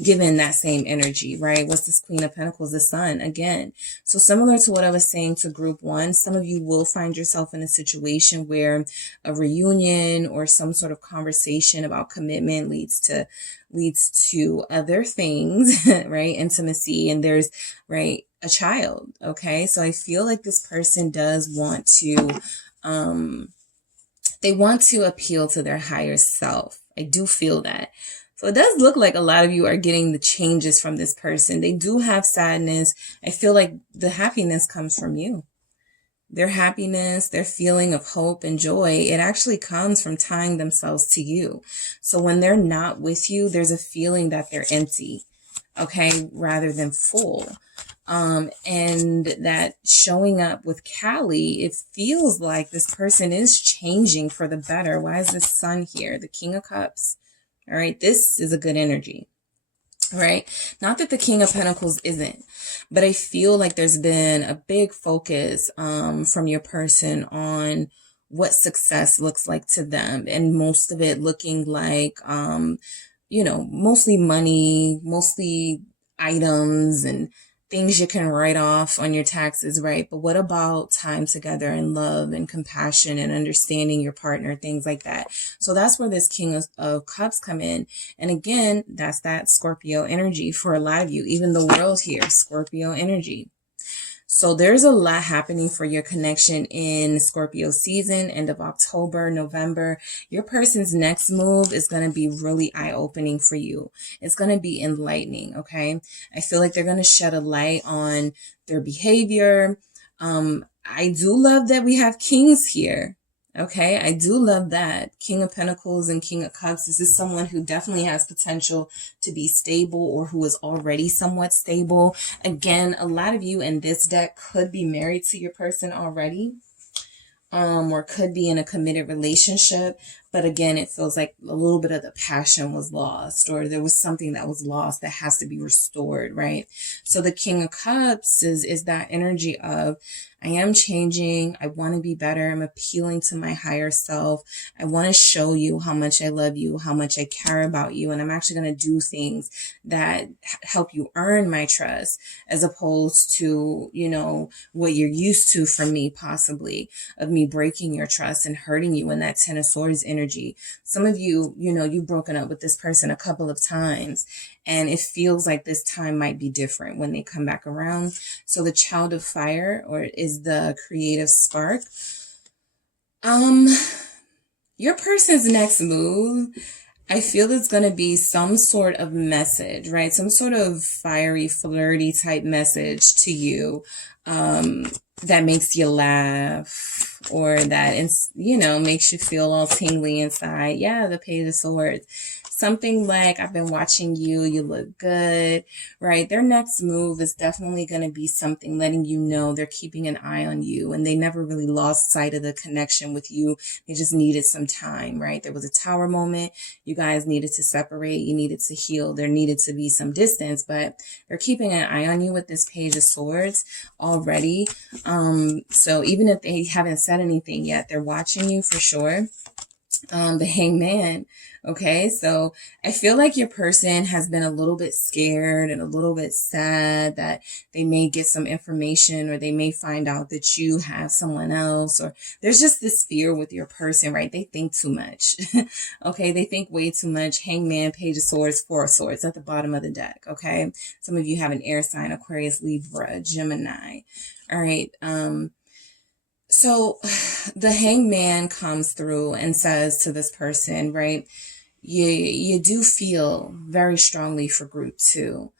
given that same energy, right? What's this Queen of Pentacles? The Sun again. So similar to what I was saying to group 1, some of you will find yourself in a situation where a reunion or some sort of conversation about commitment leads to other things, right? Intimacy, and there's, right, a child. Okay. So I feel like this person does want to, they want to appeal to their higher self. I do feel that. So it does look like a lot of you are getting the changes from this person. They do have sadness. I feel like the happiness comes from you. Their happiness, their feeling of hope and joy, it actually comes from tying themselves to you. So when they're not with you, there's a feeling that they're empty, okay, rather than full. And that showing up with Callie, it feels like this person is changing for the better. Why is the Sun here? The King of Cups. All right, this is a good energy, right? Not that the King of Pentacles isn't, but I feel like there's been a big focus from your person on what success looks like to them. And most of it looking like, mostly money, mostly items and things you can write off on your taxes, right? But what about time together and love and compassion and understanding your partner, things like that? So that's where this King of Cups come in. And again, that's that Scorpio energy for a lot of you. Even the world here, Scorpio energy. So there's a lot happening for your connection in Scorpio season, end of October, November. Your person's next move is going to be really eye-opening for you. It's going to be enlightening, okay? I feel like they're going to shed a light on their behavior. I do love that we have kings here. Okay, I do love that. King of Pentacles and King of Cups. This is someone who definitely has potential to be stable or who is already somewhat stable. Again, a lot of you in this deck could be married to your person already, or could be in a committed relationship. But again, it feels like a little bit of the passion was lost, or there was something that was lost that has to be restored, right? So the King of Cups is that energy of, I am changing. I want to be better. I'm appealing to my higher self. I want to show you how much I love you, how much I care about you. And I'm actually going to do things that help you earn my trust, as opposed to, what you're used to from me, possibly, of me breaking your trust and hurting you in that Ten of Swords energy. Some of you, you've broken up with this person a couple of times, and it feels like this time might be different when they come back around. So the Child of Fire, or is the creative spark. Your person's next move, I feel it's going to be some sort of message, right? Some sort of fiery, flirty type message to you, that makes you laugh, or that, makes you feel all tingly inside. Yeah, the Page of Swords. Something like, I've been watching you, you look good, right? Their next move is definitely going to be something letting you know they're keeping an eye on you, and they never really lost sight of the connection with you. They just needed some time, right? There was a tower moment. You guys needed to separate. You needed to heal. There needed to be some distance, but they're keeping an eye on you with this Page of Swords. already. So even if they haven't said anything yet, they're watching you for sure. The Hangman. Okay, so I feel like your person has been a little bit scared and a little bit sad that they may get some information, or they may find out that you have someone else, or there's just this fear with your person, right? They think too much. Okay, they think way too much. Hangman, Page of Swords, Four of Swords at the bottom of the deck. Okay, some of you have an air sign: Aquarius, Libra, Gemini. All right, so the Hangman comes through and says to this person, right, you do feel very strongly for group 2,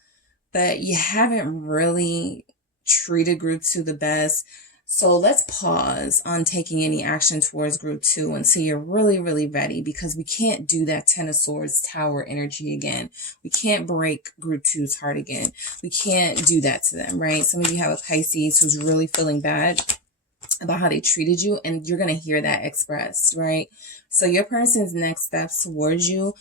but you haven't really treated group 2 the best. So let's pause on taking any action towards group 2 until you're really, really ready, because we can't do that Ten of Swords Tower energy again. We can't break group 2's heart again. We can't do that to them, right? Some of you have a Pisces who's really feeling bad about how they treated you, and you're going to hear that expressed, right? So your person's next steps towards you,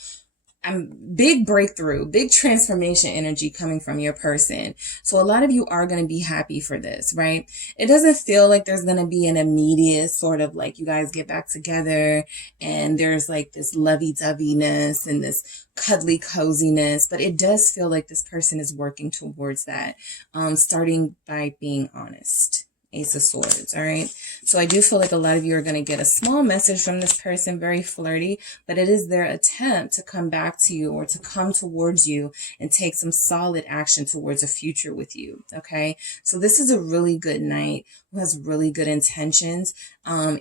big breakthrough, big transformation energy coming from your person. So a lot of you are going to be happy for this, right? It doesn't feel like there's going to be an immediate sort of like you guys get back together and there's like this lovey-doveyness and this cuddly coziness, but it does feel like this person is working towards that, starting by being honest. Ace of Swords. All right. So I do feel like a lot of you are going to get a small message from this person, very flirty, but it is their attempt to come back to you or to come towards you and take some solid action towards a future with you. Okay. So this is a really good knight who has really good intentions.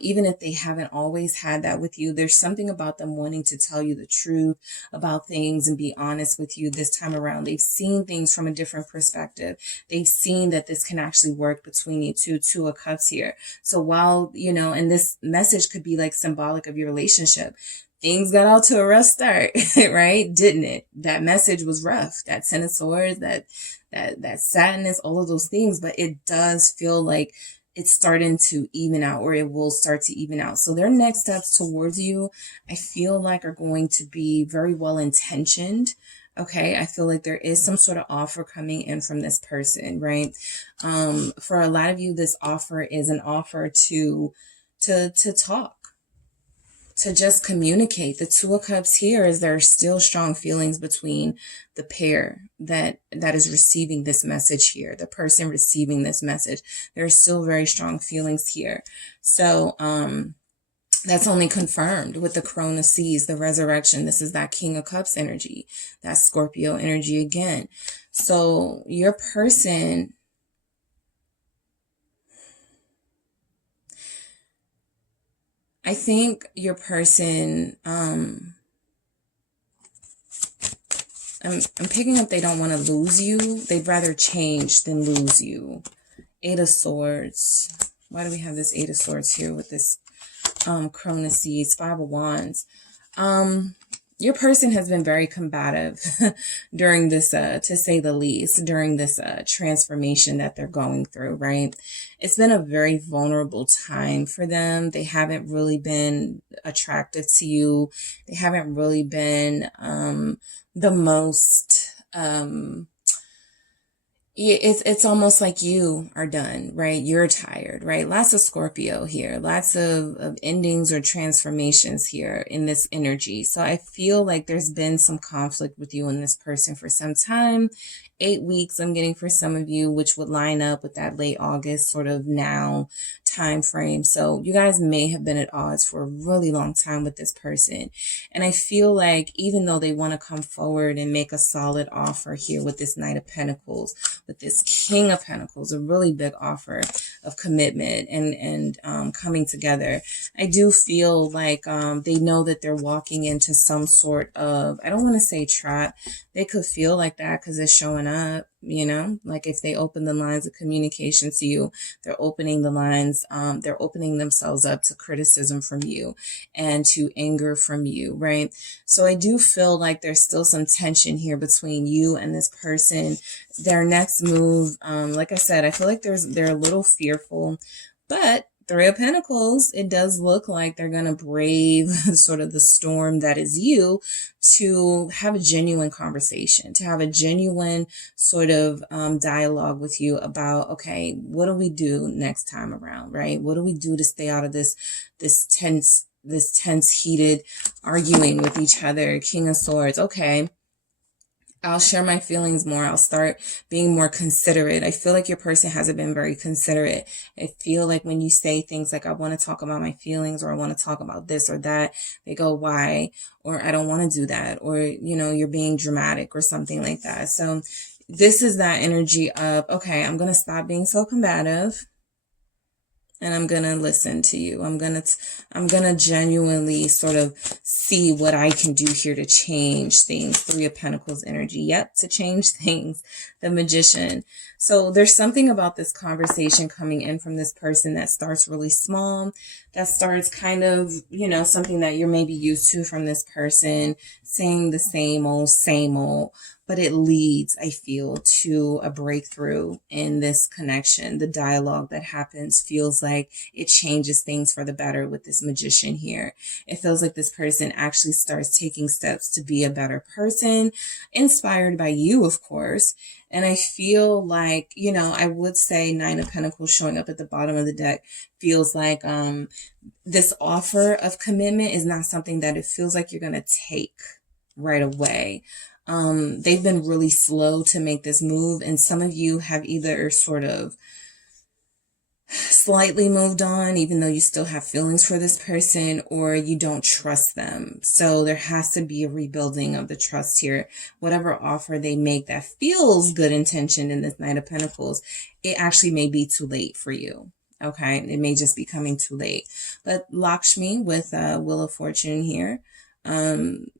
Even if they haven't always had that with you, there's something about them wanting to tell you the truth about things and be honest with you this time around. They've seen things from a different perspective. They've seen that this can actually work between you two. Two of Cups here. So while, you know, and this message could be like symbolic of your relationship, things got out to a rough start, right? Didn't it? That message was rough. That Ten of Swords, that sadness, all of those things, but it does feel like it's starting to even out, or it will start to even out. So their next steps towards you, I feel like, are going to be very well intentioned. Okay, I feel like there is some sort of offer coming in from this person, right? For a lot of you, this offer is an offer to talk, to just communicate. The Two of Cups here is there are still strong feelings between the pair that is receiving this message here, the person receiving this message. There are still very strong feelings here. So, that's only confirmed with the Crone of Seas, the resurrection. This is that King of Cups energy, that Scorpio energy again. So your person, I think your person, I'm picking up they don't want to lose you. They'd rather change than lose you. Eight of Swords. Why do we have this Eight of Swords here with this Crone of Seas, Five of Wands? Your person has been very combative during this, to say the least, during this transformation that they're going through, right? It's been a very vulnerable time for them. They haven't really been attractive to you. They haven't really been the most... It's almost like you are done, right? You're tired, right? Lots of Scorpio here, lots of endings or transformations here in this energy. So I feel like there's been some conflict with you and this person for some time. 8 weeks I'm getting for some of you, which would line up with that late August sort of now time frame. So you guys may have been at odds for a really long time with this person. And I feel like even though they want to come forward and make a solid offer here with this Knight of Pentacles, with this King of Pentacles, a really big offer of commitment and coming together, I do feel like they know that they're walking into some sort of, I don't want to say trap. They could feel like that because it's showing up, you know, like if they open the lines of communication to you, they're opening the lines, they're opening themselves up to criticism from you and to anger from you, right? So I do feel like there's still some tension here between you and this person. Their next move, like I said, I feel like they're a little fearful, but Three of Pentacles, it does look like they're going to brave sort of the storm that is you to have a genuine conversation, to have a genuine sort of dialogue with you about, okay, what do we do next time around, right? What do we do to stay out of this tense, heated arguing with each other? King of Swords, okay. I'll share my feelings more. I'll start being more considerate. I feel like your person hasn't been very considerate. I feel like when you say things like, I want to talk about my feelings, or I want to talk about this or that, they go, why? Or I don't want to do that. Or, you know, you're being dramatic or something like that. So this is that energy of, okay, I'm going to stop being so combative. And I'm going to listen to you. I'm going to genuinely sort of see what I can do here to change things. Three of Pentacles energy. Yep, to change things. The Magician. So there's something about this conversation coming in from this person that starts really small. That starts kind of, you know, something that you're maybe used to from this person, saying the same old. But it leads, I feel, to a breakthrough in this connection. The dialogue that happens feels like it changes things for the better with this Magician here. It feels like this person actually starts taking steps to be a better person, inspired by you, of course. And I feel like, you know, I would say Nine of Pentacles showing up at the bottom of the deck feels like this offer of commitment is not something that it feels like you're going to take right away. They've been really slow to make this move, and some of you have either sort of slightly moved on, even though you still have feelings for this person, or you don't trust them. So there has to be a rebuilding of the trust here. Whatever offer they make that feels good intentioned in this Knight of Pentacles, it actually may be too late for you. Okay, it may just be coming too late. But Lakshmi with Wheel of Fortune here,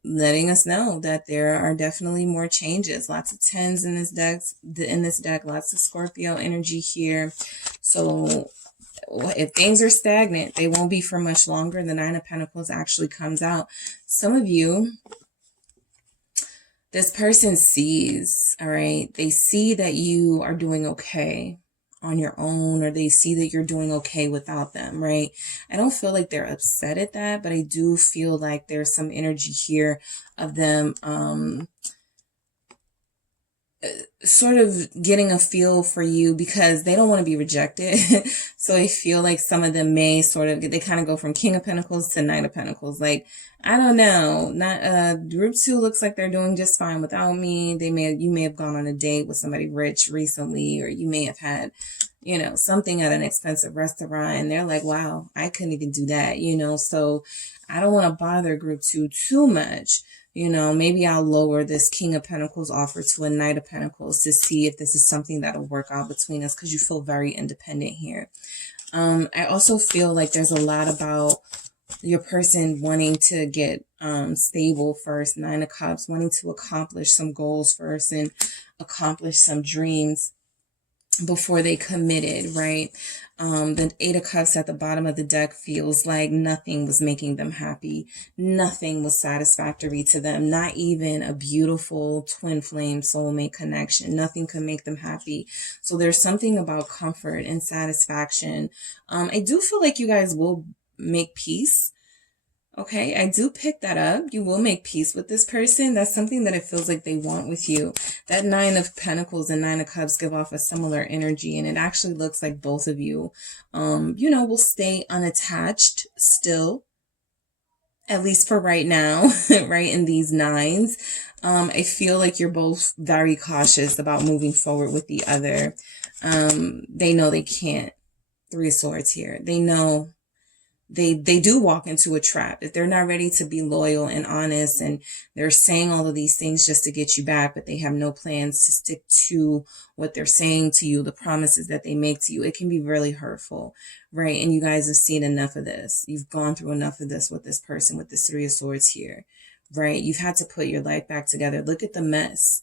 letting us know that there are definitely more changes. Lots of tens in this deck, lots of Scorpio energy here. So if things are stagnant, they won't be for much longer. The Nine of Pentacles actually comes out. Some of you, this person sees, all right, they see that you are doing okay on your own, or they see that you're doing okay without them, right? I don't feel like they're upset at that, but I do feel like there's some energy here of them sort of getting a feel for you because they don't want to be rejected. So I feel like some of them may sort of, they kind of go from King of Pentacles to Knight of Pentacles. Like, I don't know, not group 2 looks like they're doing just fine without me. You may have gone on a date with somebody rich recently, or you may have had, you know, something at an expensive restaurant, and they're like, wow, I couldn't even do that, you know. So I don't want to bother group 2 too much. You know, maybe I'll lower this King of Pentacles offer to a Knight of Pentacles to see if this is something that'll work out between us, because you feel very independent here. I also feel like there's a lot about your person wanting to get stable first. Nine of Cups, wanting to accomplish some goals first and accomplish some dreams before they committed, right? The Eight of Cups at the bottom of the deck feels like nothing was making them happy. Nothing was satisfactory to them. Not even a beautiful twin flame soulmate connection. Nothing could make them happy. So there's something about comfort and satisfaction. I do feel like you guys will make peace. Okay, I do pick that up. You will make peace with this person. That's something that it feels like they want with you. That Nine of Pentacles and Nine of Cups give off a similar energy, and it actually looks like both of you, you know, will stay unattached still, at least for right now, right, in these nines. I feel like you're both very cautious about moving forward with the other. They know they can't. Three of Swords here. They know they do walk into a trap. If they're not ready to be loyal and honest, and they're saying all of these things just to get you back, but they have no plans to stick to what they're saying to you, the promises that they make to you, it can be really hurtful, right? And you guys have seen enough of this. You've gone through enough of this with this person, with this Three of Swords here, right? You've had to put your life back together. Look at the mess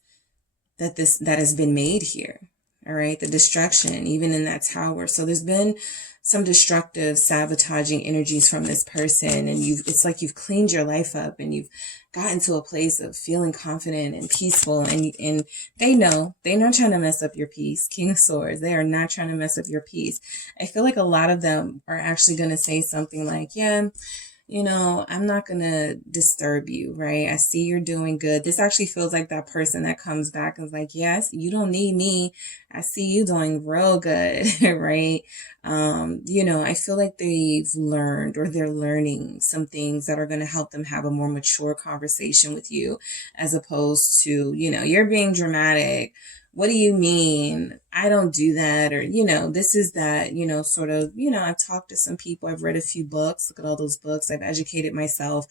that has been made here. All right, the destruction, even in that tower. So there's been some destructive, sabotaging energies from this person, and it's like you've cleaned your life up and you've gotten to a place of feeling confident and peaceful, and they know they're not trying to mess up your peace. King of Swords, they are not trying to mess up your peace. I feel like a lot of them are actually going to say something like, yeah, you know, I'm not going to disturb you, right? I see you're doing good. This actually feels like that person that comes back and is like, yes, you don't need me. I see you doing real good, right? You know, I feel like they've learned, or they're learning some things that are going to help them have a more mature conversation with you, as opposed to, you know, you're being dramatic. What do you mean? I don't do that. Or, you know, this is that, you know, sort of, you know, I've talked to some people. I've read a few books. Look at all those books. I've educated myself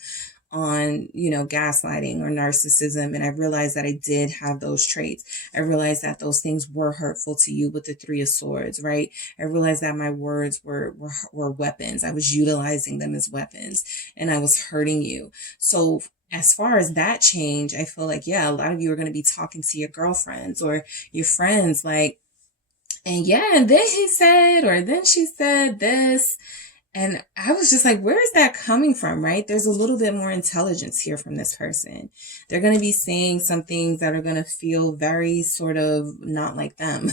on, you know, gaslighting or narcissism. And I realized that I did have those traits. I realized that those things were hurtful to you with the Three of Swords, right? I realized that my words were weapons. I was utilizing them as weapons, and I was hurting you. So as far as that change, I feel like, yeah, a lot of you are going to be talking to your girlfriends or your friends like, and yeah, and then he said, or then she said this. And I was just like, where is that coming from, right? There's a little bit more intelligence here from this person. They're going to be saying some things that are going to feel very sort of not like them,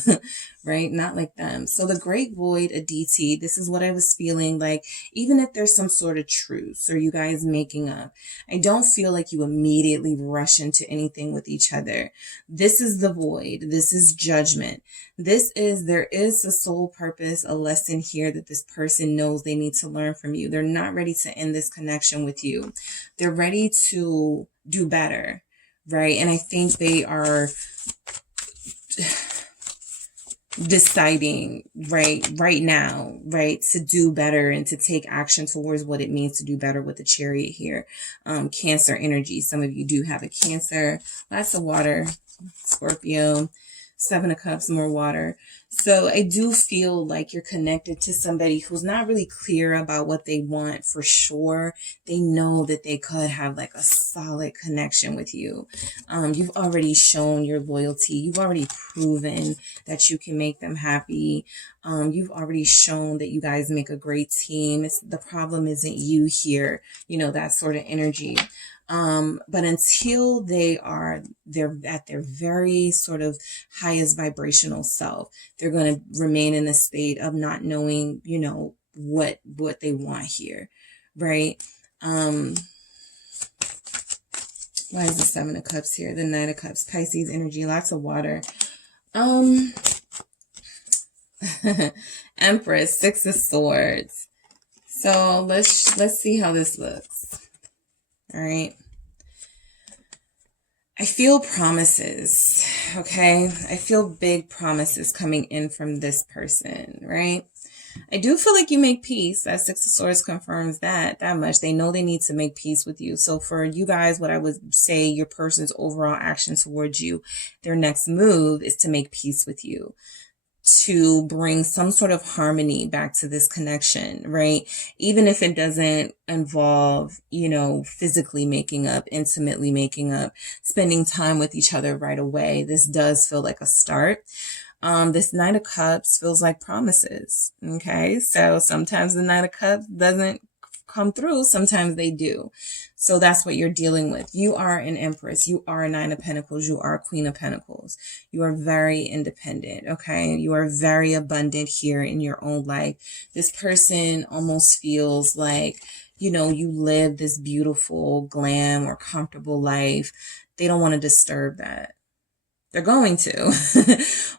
right? Not like them. So the Great Void, Aditi, this is what I was feeling like. Even if there's some sort of truce or you guys making up, I don't feel like you immediately rush into anything with each other. This is the void. This is judgment. There is a soul purpose, a lesson here that this person knows they need to learn from you. They're not ready to end this connection with you. They're ready to do better, right? And I think they are deciding right now, right, to do better and to take action towards what it means to do better with the Chariot here. Cancer energy. Some of you do have a Cancer. Lots of water. Scorpio. Seven of Cups, more water. So I do feel like you're connected to somebody who's not really clear about what they want for sure. They know that they could have like a solid connection with you. You've already shown your loyalty. You've already proven that you can make them happy. You've already shown that you guys make a great team. The problem isn't you here, you know, that sort of energy. But until they're at their very sort of highest vibrational self, they're going to remain in a state of not knowing, you know, what they want here. Right. Why is the Seven of Cups here? The Knight of Cups, Pisces energy, lots of water. Empress, Six of Swords. So let's see how this looks. All right. I feel promises, okay? I feel big promises coming in from this person, right? I do feel like you make peace. That Six of Swords confirms that much. They know they need to make peace with you. So for you guys, what I would say your person's overall action towards you, their next move is to make peace with you, to bring some sort of harmony back to this connection, right? Even if it doesn't involve, you know, physically making up, intimately making up, spending time with each other right away. This does feel like a start. This Knight of Cups feels like promises. Okay. So sometimes the Knight of Cups doesn't come through. Sometimes they do. So that's what you're dealing with. You are an Empress. You are a Nine of Pentacles. You are a Queen of Pentacles. You are very independent. Okay. You are very abundant here in your own life. This person almost feels like, you know, you live this beautiful, glam or comfortable life. They don't want to disturb that. They're going to,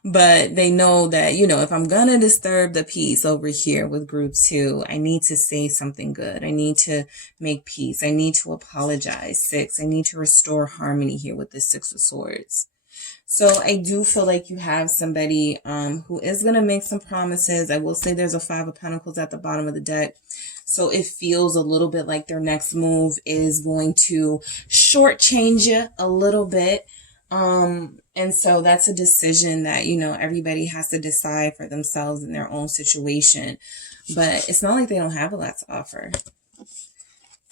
but they know that, you know, if I'm going to disturb the peace over here with group 2, I need to say something good. I need to make peace. I need to apologize. 6, I need to restore harmony here with the Six of Swords. So I do feel like you have somebody who is going to make some promises. I will say there's a Five of Pentacles at the bottom of the deck. So it feels a little bit like their next move is going to shortchange you a little bit. And so that's a decision that, you know, everybody has to decide for themselves in their own situation. But it's not like they don't have a lot to offer.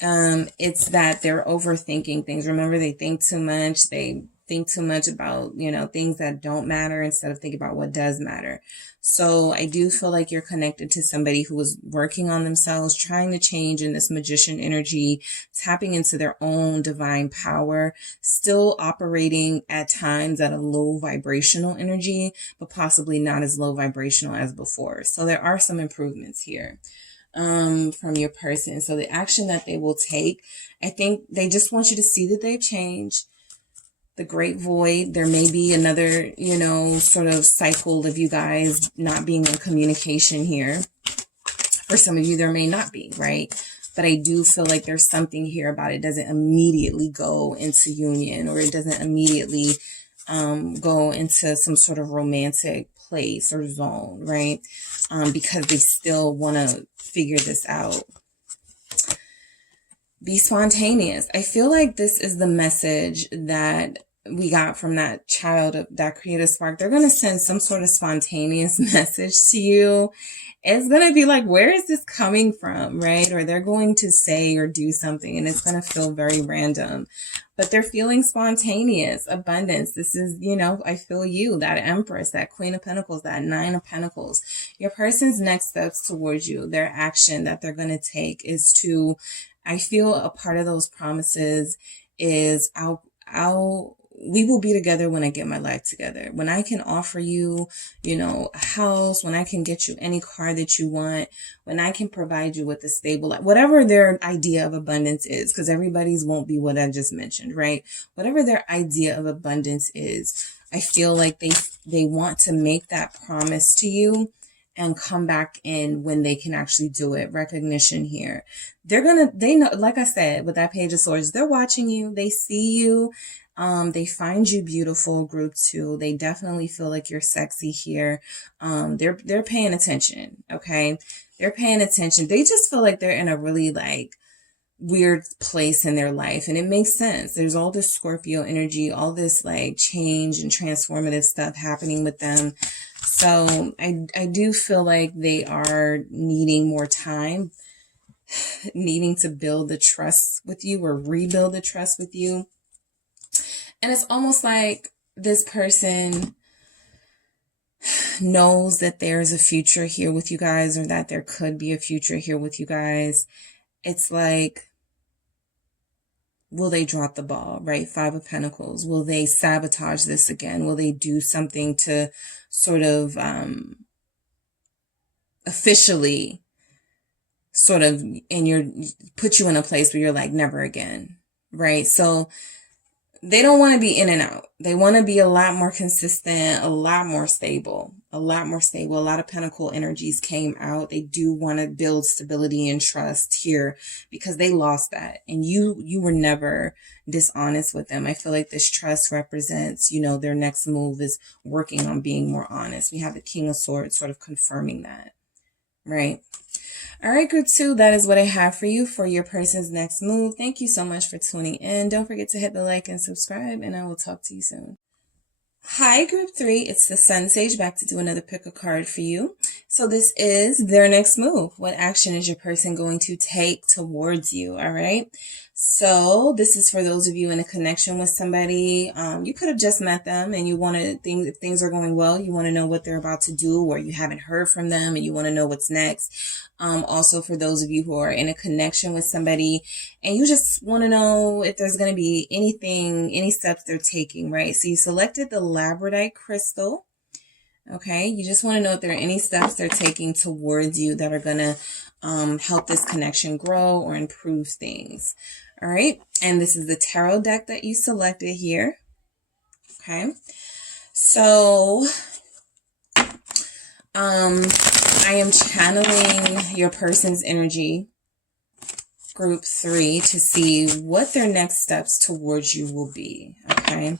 It's that they're overthinking things. Remember, they think too much. They think too much about, you know, things that don't matter instead of thinking about what does matter. So I do feel like you're connected to somebody who is working on themselves, trying to change in this magician energy, tapping into their own divine power, still operating at times at a low vibrational energy, but possibly not as low vibrational as before. So there are some improvements here from your person. So the action that they will take, I think they just want you to see that they've changed. The great void, there may be another, you know, sort of cycle of you guys not being in communication here. For some of you, there may not be, right? But I do feel like there's something here about it doesn't immediately go into union, or it doesn't immediately go into some sort of romantic place or zone, right? Because they still want to figure this out. Be spontaneous. I feel like this is the message that we got from that child of that creative spark. They're going to send some sort of spontaneous message to you. It's going to be like, where is this coming from, right? Or they're going to say or do something and it's going to feel very random, but they're feeling spontaneous, abundance. This is, you know, I feel you, that Empress, that Queen of Pentacles, that Nine of Pentacles. Your person's next steps towards you, their action that they're going to take is to, I feel a part of those promises is we will be together when I get my life together. When I can offer you, you know, a house, when I can get you any car that you want, when I can provide you with a stable life, whatever their idea of abundance is, because everybody's won't be what I just mentioned, right? Whatever their idea of abundance is, I feel like they want to make that promise to you and come back in when they can actually do it. Recognition here. They know, like I said, with that Page of Swords, they're watching you. They see you. They find you beautiful, group 2. They definitely feel like you're sexy here. They're paying attention. Okay. They're paying attention. They just feel like they're in a really like weird place in their life. And it makes sense. There's all this Scorpio energy, all this like change and transformative stuff happening with them. So I do feel like they are needing more time, needing to build the trust with you or rebuild the trust with you. And it's almost like this person knows that there's a future here with you guys, or that there could be a future here with you guys. It's like, will they drop the ball, right? 5 of Pentacles. Will they sabotage this again? Will they do something to sort of officially sort of put you in a place where you're like, never again, right? So they don't want to be in and out. They want to be a lot more consistent, a lot more stable, a lot more stable. A lot of Pentacle energies came out. They do want to build stability and trust here because they lost that. And you were never dishonest with them. I feel like this trust represents, you know, their next move is working on being more honest. We have the King of Swords sort of confirming that, right? All right, group 2, that is what I have for you for your person's next move. Thank you so much for tuning in. Don't forget to hit the like and subscribe, and I will talk to you soon. Hi, group 3. It's the SunSage back to do another pick a card for you. So this is their next move. What action is your person going to take towards you? All right. So this is for those of you in a connection with somebody. You could have just met them and you want to if things are going well, you want to know what they're about to do, or you haven't heard from them and you want to know what's next. Also for those of you who are in a connection with somebody and you just want to know if there's going to be any steps they're taking, right? So you selected the labradorite crystal. Okay. You just want to know if there are any steps they're taking towards you that are going to help this connection grow or improve things. All right. And this is the tarot deck that you selected here. Okay. So, I am channeling your person's energy, group 3, to see what their next steps towards you will be. Okay.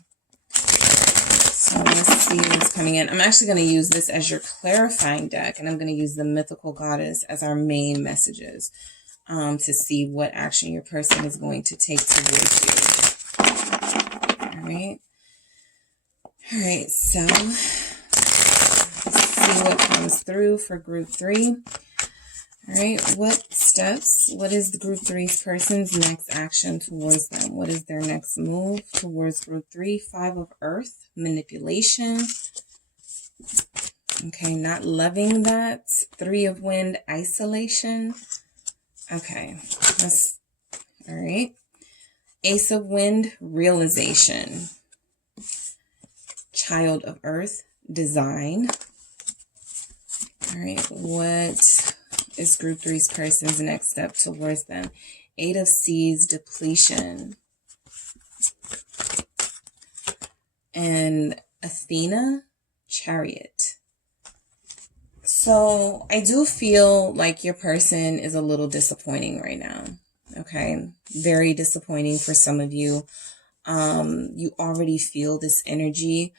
So let's see what's coming in. I'm actually going to use this as your clarifying deck, and I'm going to use the mythical goddess as our main messages to see what action your person is going to take towards you. All right. All right. So let's see what comes through for group 3. All right, what steps? What is the group 3's person's next action towards them? What is their next move towards group 3? 5 of Earth, manipulation. Okay, not loving that. 3 of Wind, isolation. Okay, that's all right. Ace of Wind, realization. Child of Earth, design. All right, what is group 3's person's next step towards them? 8 of Seas, depletion. And Athena, chariot. So I do feel like your person is a little disappointing right now. Okay, very disappointing for some of you. You already feel this energy.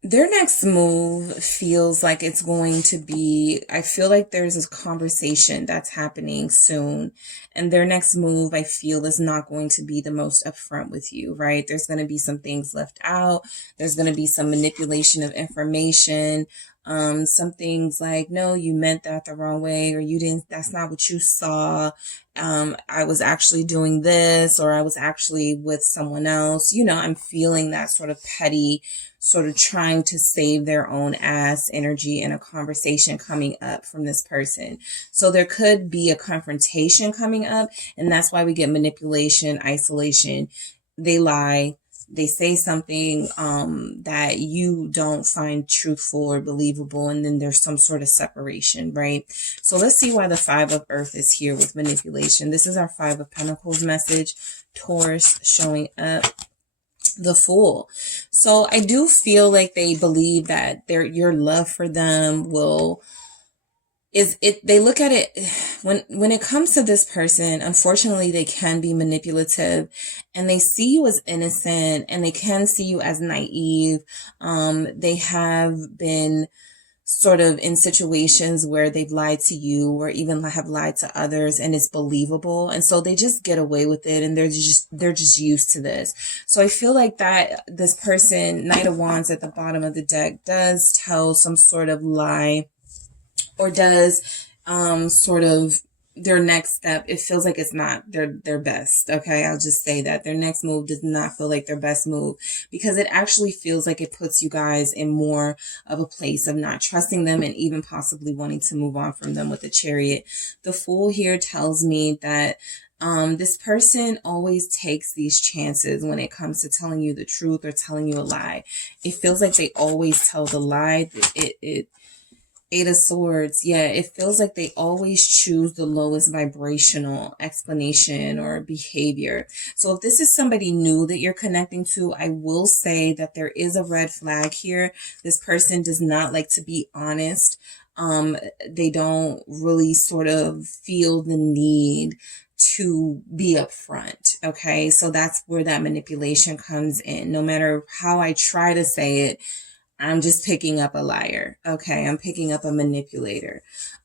Their next move feels like it's going to be, I feel like there's a conversation that's happening soon. And their next move, I feel, is not going to be the most upfront with you, right? There's going to be some things left out. There's going to be some manipulation of information. Some things like, no, you meant that the wrong way, or you didn't, that's not what you saw. I was actually doing this, or I was actually with someone else. You know, I'm feeling that sort of petty, sort of trying to save their own ass energy in a conversation coming up from this person. So there could be a confrontation coming up, and that's why we get manipulation, isolation. They lie. They say something that you don't find truthful or believable, and then there's some sort of separation, right? So let's see why the 5 of Earth is here with manipulation. This is our 5 of Pentacles message. Taurus showing up. The Fool. So I do feel like they believe that your love for them will... they look at it when it comes to this person, unfortunately, they can be manipulative, and they see you as innocent, and they can see you as naive. They have been sort of in situations where they've lied to you, or even have lied to others, and it's believable. And so they just get away with it, and they're just used to this. So I feel like that this person, Knight of Wands at the bottom of the deck, does tell some sort of lie, or does sort of their next step, it feels like it's not their best. Okay, I'll just say that their next move does not feel like their best move, because it actually feels like it puts you guys in more of a place of not trusting them, and even possibly wanting to move on from them with the Chariot. The Fool here tells me that this person always takes these chances when it comes to telling you the truth or telling you a lie. It feels like they always tell the lie. Eight of Swords. Yeah, it feels like they always choose the lowest vibrational explanation or behavior. So if this is somebody new that you're connecting to, I will say that there is a red flag here. This person does not like to be honest. They don't really sort of feel the need to be upfront. Okay, so that's where that manipulation comes in. No matter how I try to say it, I'm just picking up a liar. Okay, I'm picking up a manipulator.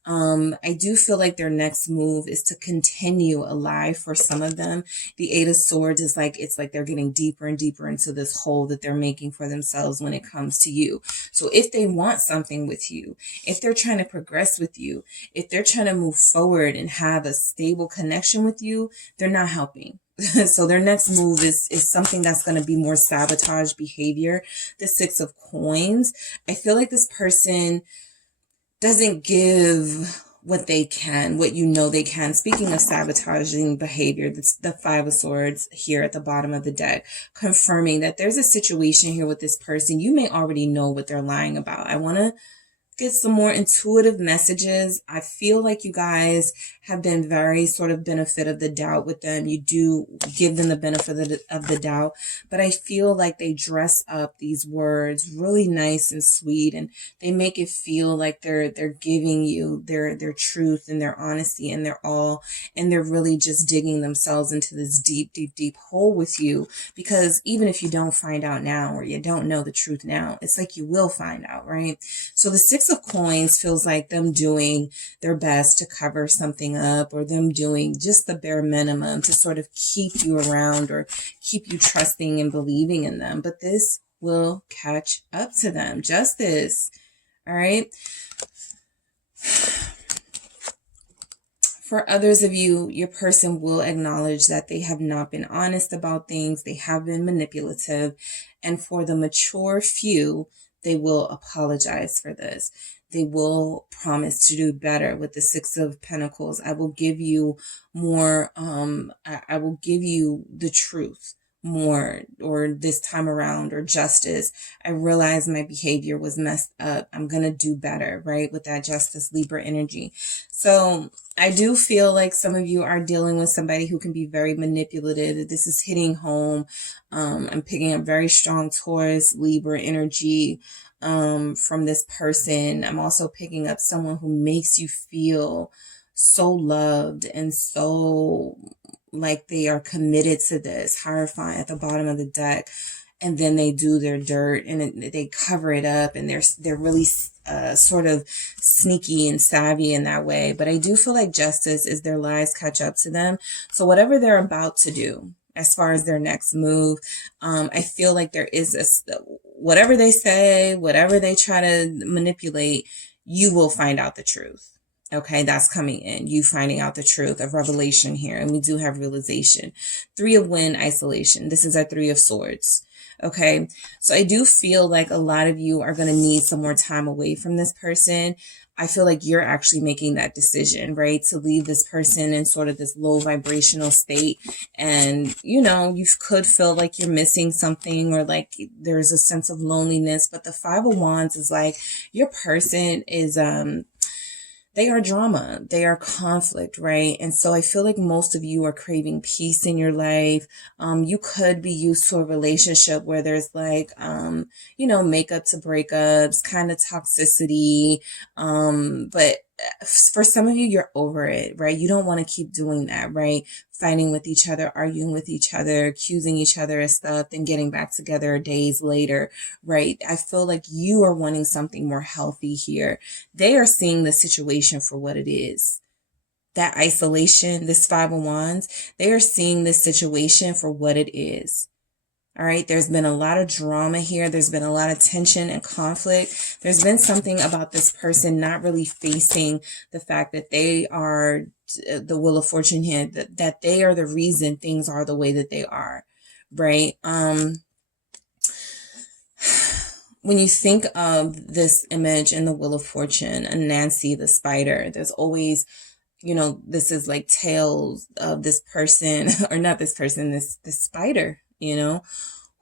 I do feel like their next move is to continue a lie for some of them. The 8 of Swords is like, it's like they're getting deeper and deeper into this hole that they're making for themselves when it comes to you. So if they want something with you, if they're trying to progress with you, if they're trying to move forward and have a stable connection with you, they're not helping. So their next move is something that's going to be more sabotage behavior. The 6 of Coins. I feel like this person doesn't give what they can, what you know they can. Speaking of sabotaging behavior, that's the 5 of Swords here at the bottom of the deck, confirming that there's a situation here with this person. You may already know what they're lying about. I want to get some more intuitive messages. I feel like you guys have been very sort of benefit of the doubt with them. You do give them the benefit of the doubt, but I feel like they dress up these words really nice and sweet, and they make it feel like they're giving you their truth and their honesty and their all, and they're really just digging themselves into this deep, deep, deep hole with you. Because even if you don't find out now, or you don't know the truth now, it's like you will find out, right? So the 6 of Coins feels like them doing their best to cover something up, or them doing just the bare minimum to sort of keep you around or keep you trusting and believing in them. But this will catch up to them. Justice. All right. For others of you, your person will acknowledge that they have not been honest about things. They have been manipulative. And for the mature few, they will apologize for this. They will promise to do better with the Six of Pentacles. I will give you more, I will give you the truth more, or this time around, or justice. I realize my behavior was messed up. I'm going to do better, right? With that Justice Libra energy. So I do feel like some of you are dealing with somebody who can be very manipulative. This is hitting home. I'm picking up very strong Taurus, Libra energy from this person. I'm also picking up someone who makes you feel so loved and so like they are committed to this. Hierophant at the bottom of the deck. And then they do their dirt and they cover it up, and they're really sort of sneaky and savvy in that way. But I do feel like justice is their lies catch up to them. So whatever they're about to do, as far as their next move, I feel like there is whatever they say, whatever they try to manipulate, you will find out the truth. Okay, that's coming in. You finding out the truth of revelation here. And we do have realization. Three of Wind, isolation. This is our Three of Swords. Okay, so I do feel like a lot of you are going to need some more time away from this person. I feel like you're actually making that decision, right? To leave this person in sort of this low vibrational state. And, you know, you could feel like you're missing something, or like there's a sense of loneliness. But the Five of Wands is like your person is, they are drama. They are conflict, right? And so I feel like most of you are craving peace in your life. You could be used to a relationship where there's like, you know, makeup to breakups, kind of toxicity. But for some of you, you're over it, right? You don't want to keep doing that, right? Fighting with each other, arguing with each other, accusing each other of stuff, then getting back together days later, right? I feel like you are wanting something more healthy here. They are seeing the situation for what it is. That isolation, this Five of Wands, they are seeing this situation for what it is. All right. There's been a lot of drama here. There's been a lot of tension and conflict. There's been something about this person not really facing the fact that they are the Wheel of Fortune here, that they are the reason things are the way that they are. Right. When you think of this image in the Wheel of Fortune and Nancy, the spider, there's always, you know, this is like tales of this person, or not this person, this spider, you know,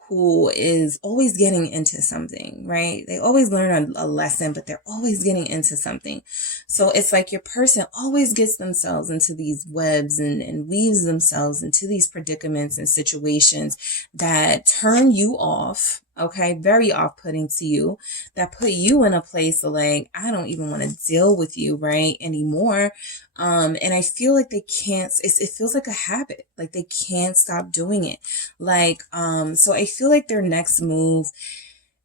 who is always getting into something, right? They always learn a lesson, but they're always getting into something. So it's like your person always gets themselves into these webs and weaves themselves into these predicaments and situations that turn you off. Okay, very off-putting to you, that put you in a place of like, I don't even want to deal with you, right, anymore. And I feel like they can't, it feels like a habit, like they can't stop doing it. Like, so I feel like their next move,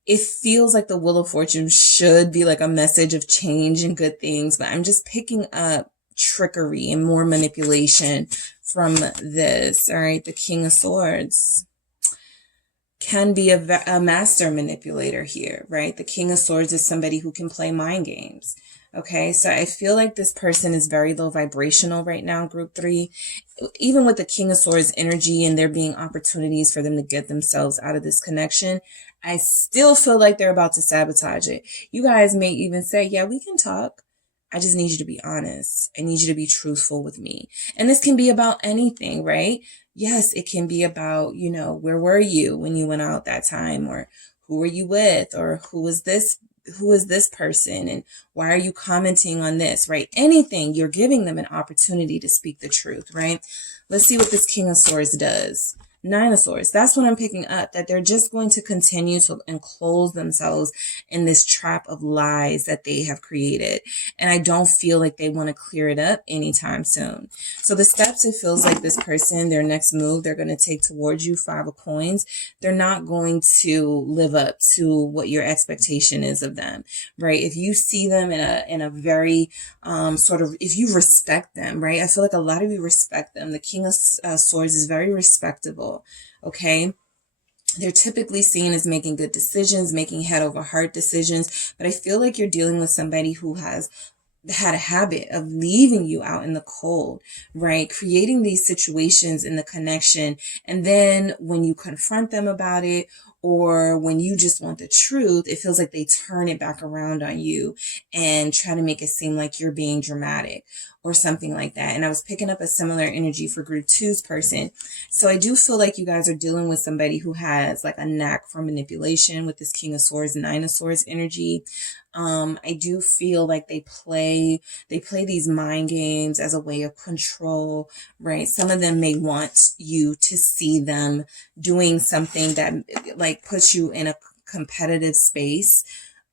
it feels like the Wheel of Fortune should be like a message of change and good things, but I'm just picking up trickery and more manipulation from this. All right, the King of Swords can be a master manipulator here, right? The King of Swords is somebody who can play mind games. Okay, so I feel like this person is very low vibrational right now, group 3. Even with the King of Swords energy and there being opportunities for them to get themselves out of this connection, I still feel like they're about to sabotage it. You guys may even say, yeah, we can talk. I just need you to be honest. I need you to be truthful with me. And this can be about anything, right? Yes, it can be about, you know, where were you when you went out that time, or who were you with, or who is this person, and why are you commenting on this, right? Anything, you're giving them an opportunity to speak the truth, right? Let's see what this King of Swords does. Nine of Swords. That's what I'm picking up, that they're just going to continue to enclose themselves in this trap of lies that they have created. And I don't feel like they want to clear it up anytime soon. So the steps, it feels like this person, their next move they're going to take towards you, 5 of Coins, they're not going to live up to what your expectation is of them, right? If you see them in a very sort of, if you respect them, right? I feel like a lot of you respect them. The King of Swords is very respectable. Okay. They're typically seen as making good decisions, making head over heart decisions. But I feel like you're dealing with somebody who has had a habit of leaving you out in the cold, right? Creating these situations in the connection. And then when you confront them about it, or when you just want the truth, it feels like they turn it back around on you and try to make it seem like you're being dramatic or something like that. And I was picking up a similar energy for group two's person. So I do feel like you guys are dealing with somebody who has like a knack for manipulation with this King of Swords, Nine of Swords energy. I do feel like they play these mind games as a way of control, right? Some of them may want you to see them doing something that like puts you in a competitive space.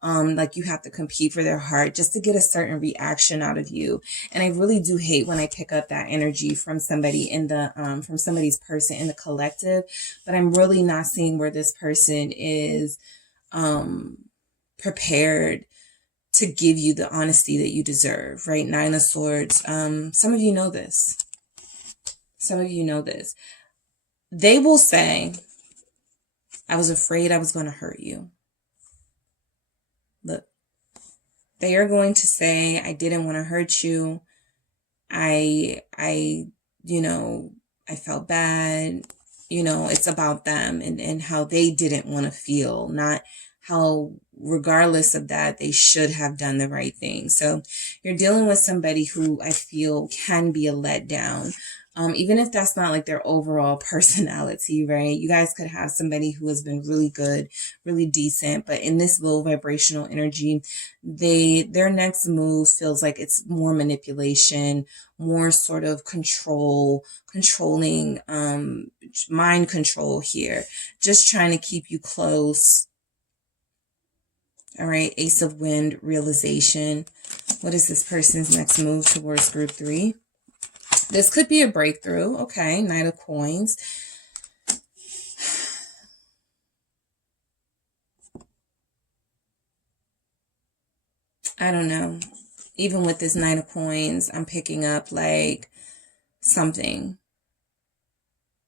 Like you have to compete for their heart just to get a certain reaction out of you. And I really do hate when I pick up that energy from somebody in the, from somebody's person in the collective, but I'm really not seeing where this person is, prepared to give you the honesty that you deserve, right? Nine of Swords. Some of you know this. Some of you know this. They will say, I was afraid I was going to hurt you. Look, they are going to say, I didn't want to hurt you. I felt bad. It's about them and how they didn't want to feel, not how, regardless of that, they should have done the right thing. So you're dealing with somebody who I feel can be a letdown. Even if that's not like their overall personality, right? You guys could have somebody who has been really good, really decent, but in this low vibrational energy, their next move feels like it's more manipulation, more sort of controlling, mind control here, just trying to keep you close. All right, Ace of Wind, realization. What is this person's next move towards group three? This could be a breakthrough. Okay, Knight of Coins. I don't know. Even with this Knight of Coins, I'm picking up like something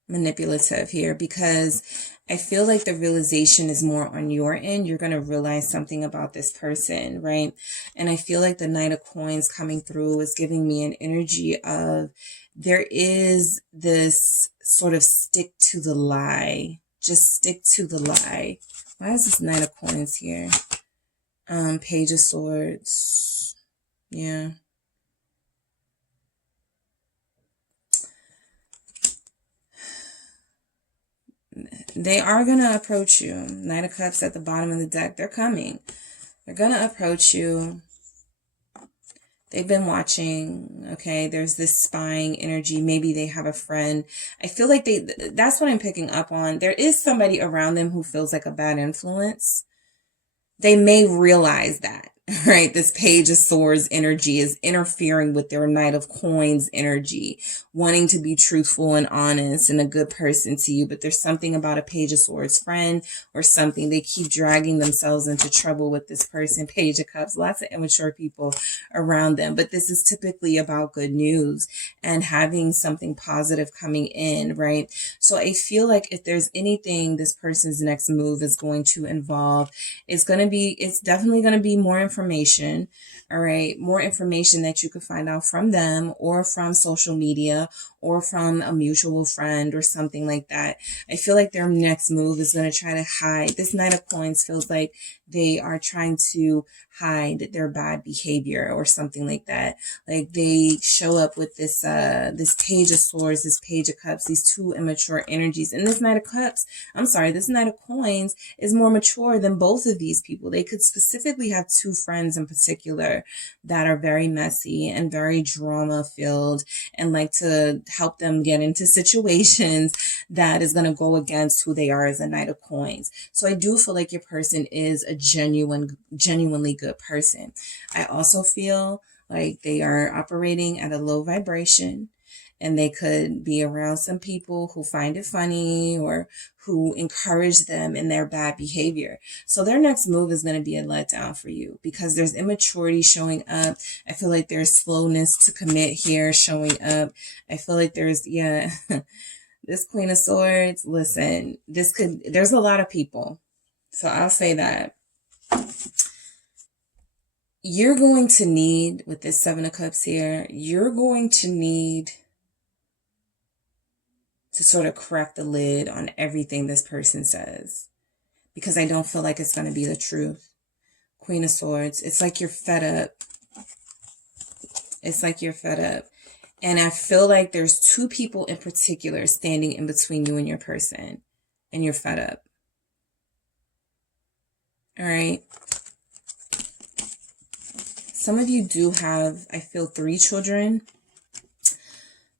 manipulative here because I feel like the realization is more on your end. You're going to realize something about this person, right? And I feel like the Knight of Coins coming through is giving me an energy of there is this sort of stick to the lie. Just stick to the lie. Why is this Knight of Coins here? Page of Swords. Yeah. They are going to approach you. Knight of Cups at the bottom of the deck. They're coming. They're going to approach you. They've been watching. Okay. There's this spying energy. Maybe they have a friend. I feel like that's what I'm picking up on. There is somebody around them who feels like a bad influence. They may realize that, right? This Page of Swords energy is interfering with their Knight of Coins energy, wanting to be truthful and honest and a good person to you. But there's something about a Page of Swords friend or something. They keep dragging themselves into trouble with this person. Page of Cups, lots of immature people around them. But this is typically about good news and having something positive coming in, right? So I feel like if there's anything this person's next move is going to involve, it's definitely going to be more information. All right. More information that you could find out from them or from social media or from a mutual friend or something like that. I feel like their next move is going to try to hide. This Knight of Coins feels like they are trying to hide their bad behavior or something like that. Like they show up with this Page of Swords, this Page of Cups, these two immature energies. And this Knight of Coins is more mature than both of these people. They could specifically have two friends in particular that are very messy and very drama filled and like to help them get into situations that is going to go against who they are as a Knight of Coins. So I do feel like your person is a genuinely good person. I also feel like they are operating at a low vibration and they could be around some people who find it funny or who encourage them in their bad behavior. So their next move is going to be a letdown for you because there's immaturity showing up. I feel like there's slowness to commit here showing up. I feel like there's, This Queen of Swords, listen, there's a lot of people. So I'll say that. You're going to need, with this Seven of Cups here, you're going to need to sort of crack the lid on everything this person says, because I don't feel like it's going to be the truth. Queen of Swords, it's like you're fed up. It's like you're fed up. And I feel like there's two people in particular standing in between you and your person, and you're fed up. All right. Some of you do have, I feel, 3 children.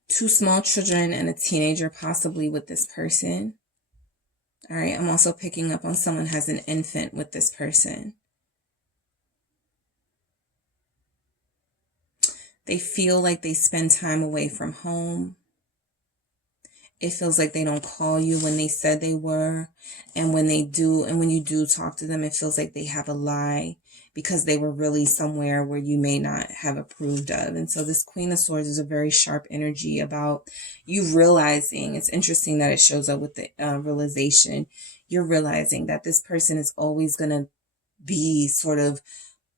2 small children and a teenager possibly with this person. All right, I'm also picking up on someone has an infant with this person. They feel like they spend time away from home. It feels like they don't call you when they said they were. And when they do, and when you do talk to them, it feels like they have a lie, because they were really somewhere where you may not have approved of. And so this Queen of Swords is a very sharp energy about you realizing. It's interesting that it shows up with the realization. You're realizing that this person is always going to be sort of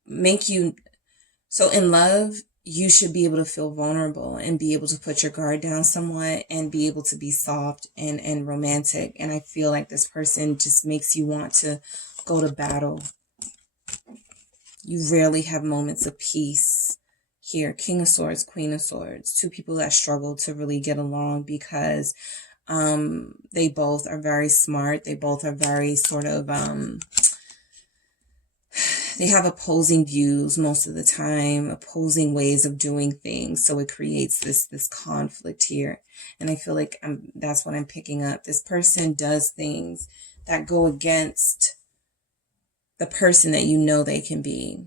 make you. So in love, you should be able to feel vulnerable and be able to put your guard down somewhat and be able to be soft and romantic. And I feel like this person just makes you want to go to battle. You rarely have moments of peace here. King of Swords, Queen of Swords. 2 people that struggle to really get along because they both are very smart. They both are very sort of, they have opposing views most of the time, opposing ways of doing things. So it creates this conflict here. And I feel like that's what I'm picking up. This person does things that go against the person that you know they can be.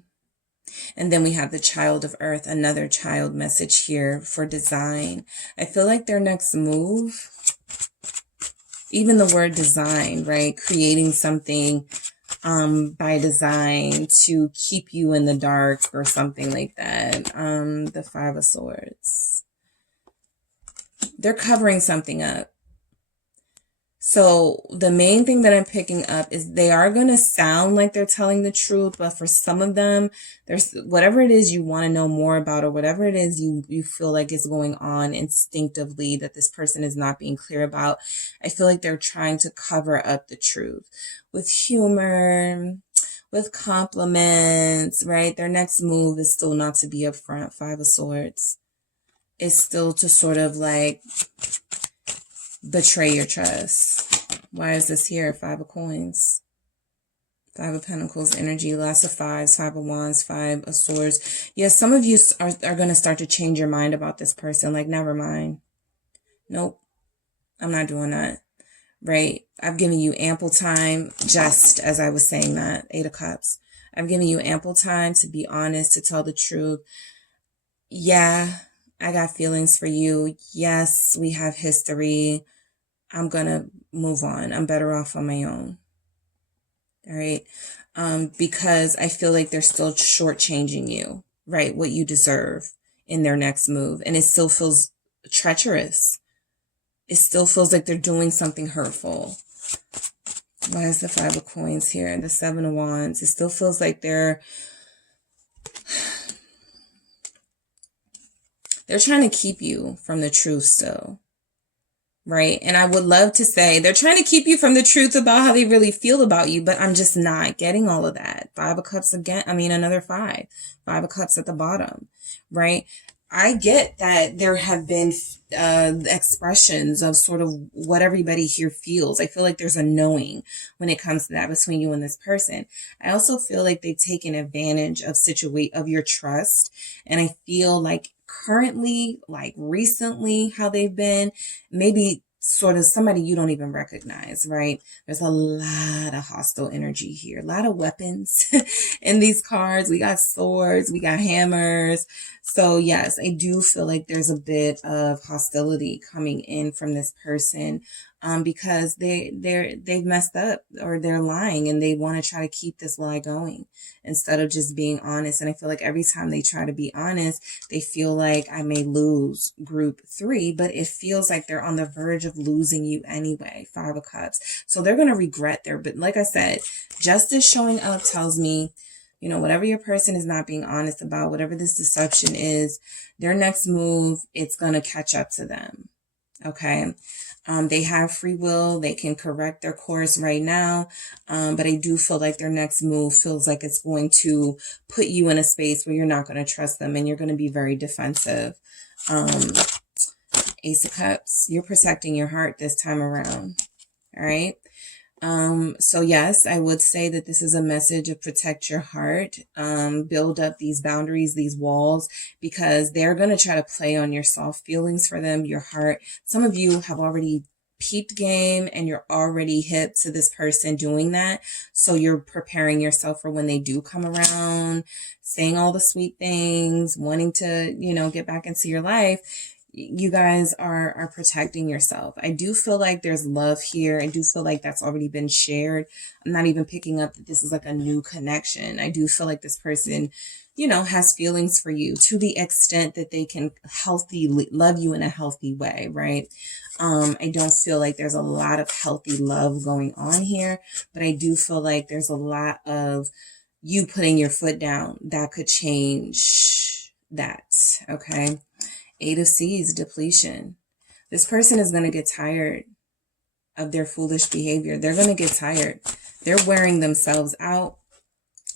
And then we have the Child of Earth, another child message here for design. I feel like their next move, even the word design, right? Creating something by design to keep you in the dark or something like that. The 5 of Swords. They're covering something up. So the main thing that I'm picking up is they are going to sound like they're telling the truth, but for some of them, there's whatever it is you want to know more about, or whatever it is you feel like is going on instinctively that this person is not being clear about. I feel like they're trying to cover up the truth with humor, with compliments, right? Their next move is still not to be upfront. 5 of Swords. It's still to sort of like betray your trust. Why is this here? 5 of Coins. 5 of Pentacles energy, lots of 5s, 5 of Wands, 5 of Swords. Yes, some of you are going to start to change your mind about this person. Like, never mind. Nope. I'm not doing that. Right? I've given you ample time, just as I was saying that. 8 of Cups. I've given you ample time to be honest, to tell the truth. Yeah, I got feelings for you. Yes, we have history. I'm going to move on. I'm better off on my own. All right. Because I feel like they're still shortchanging you, right? What you deserve in their next move. And it still feels treacherous. It still feels like they're doing something hurtful. Why is the 5 of Coins here? The 7 of Wands. It still feels like they're trying to keep you from the truth still. Right? And I would love to say they're trying to keep you from the truth about how they really feel about you, but I'm just not getting all of that. 5 of Cups again. I mean, another 5. 5 of Cups at the bottom. Right? I get that there have been expressions of sort of what everybody here feels. I feel like there's a knowing when it comes to that between you and this person. I also feel like they've taken advantage of your trust. And I feel like currently, like recently, how they've been, maybe sort of somebody you don't even recognize, right? There's a lot of hostile energy here, a lot of weapons in these cards. We got swords, we got hammers. So yes, I do feel like there's a bit of hostility coming in from this person. because they've messed up, or they're lying, and they want to try to keep this lie going instead of just being honest. And I feel like every time they try to be honest, they feel like I may lose group 3, but it feels like they're on the verge of losing you anyway. 5 of Cups. So they're going to regret but like I said, justice showing up tells me, whatever your person is not being honest about, whatever this deception is, their next move, it's going to catch up to them. Okay. They have free will. They can correct their course right now. But I do feel like their next move feels like it's going to put you in a space where you're not going to trust them and you're going to be very defensive. Ace of Cups, you're protecting your heart this time around. All right. So yes, I would say that this is a message of protect your heart, build up these boundaries, these walls, because they're going to try to play on your soft feelings for them, your heart. Some of you have already peeped game and you're already hip to this person doing that. So you're preparing yourself for when they do come around, saying all the sweet things, wanting to, get back into your life. You guys are protecting yourself. I do feel like there's love here. I do feel like that's already been shared. I'm not even picking up that this is like a new connection. I do feel like this person, has feelings for you to the extent that they can healthily love you in a healthy way, right? I don't feel like there's a lot of healthy love going on here, but I do feel like there's a lot of you putting your foot down that could change that, okay? 8 of Seas, depletion. This person is going to get tired of their foolish behavior. They're going to get tired. They're wearing themselves out.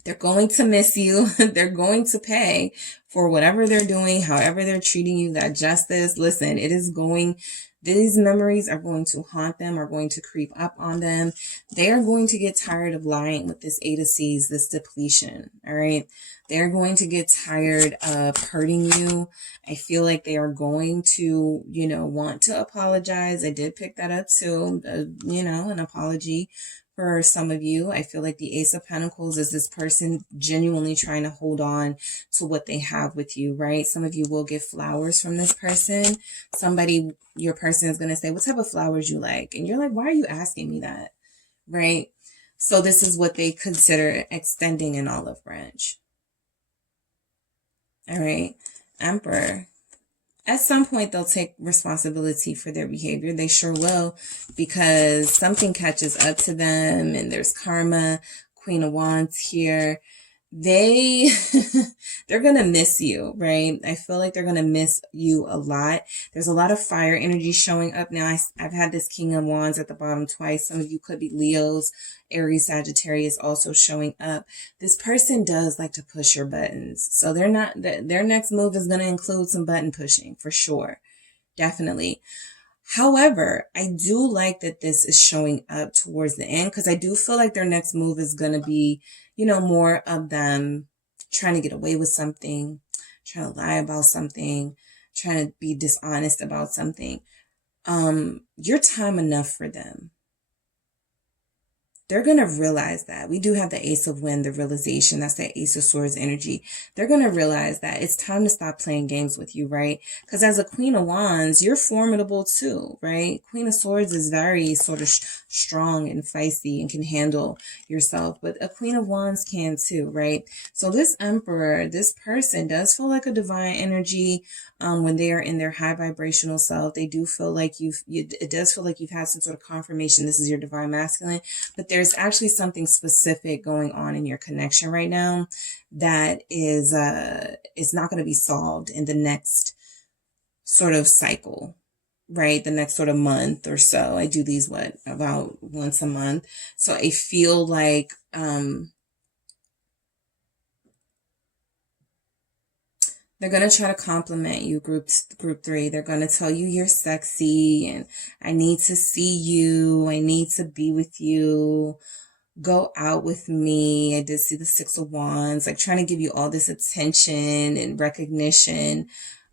They're going to miss you. They're going to pay for whatever they're doing, however they're treating you, that justice. Listen, these memories are going to haunt them, are going to creep up on them. They are going to get tired of lying with this 8 of Seas, this depletion. All right. They're going to get tired of hurting you. I feel like they are going to, want to apologize. I did pick that up too, an apology for some of you. I feel like the Ace of Pentacles is this person genuinely trying to hold on to what they have with you, right? Some of you will get flowers from this person. Your person is going to say, what type of flowers you like? And you're like, why are you asking me that? Right? So this is what they consider extending an olive branch. All right. Emperor. At some point, they'll take responsibility for their behavior. They sure will, because something catches up to them and there's karma. Queen of Wands here. They're going to miss you, right? I feel like they're going to miss you a lot. There's a lot of fire energy showing up now. I've had this King of Wands at the bottom twice. Some of you could be Leos. Aries, Sagittarius also showing up. This person does like to push your buttons. So their next move is going to include some button pushing for sure. Definitely. However, I do like that this is showing up towards the end, because I do feel like their next move is going to be, more of them trying to get away with something, trying to lie about something, trying to be dishonest about something. You're time enough for them. They're going to realize that. We do have the Ace of Wind, the realization. That's the Ace of Swords energy. They're going to realize that it's time to stop playing games with you, right? Because as a Queen of Wands, you're formidable too, right? Queen of Swords is very sort of strong and feisty and can handle yourself. But a Queen of Wands can too, right? So this Emperor, this person does feel like a divine energy. When they are in their high vibrational self, they do feel like it does feel like you've had some sort of confirmation. This is your divine masculine, but there's actually something specific going on in your connection right now that is not going to be solved in the next sort of cycle, right? The next sort of month or so. I do these, about once a month. So I feel like, they're going to try to compliment you, group 3. They're going to tell you you're sexy and I need to see you. I need to be with you. Go out with me. I did see the 6 of Wands, like trying to give you all this attention and recognition,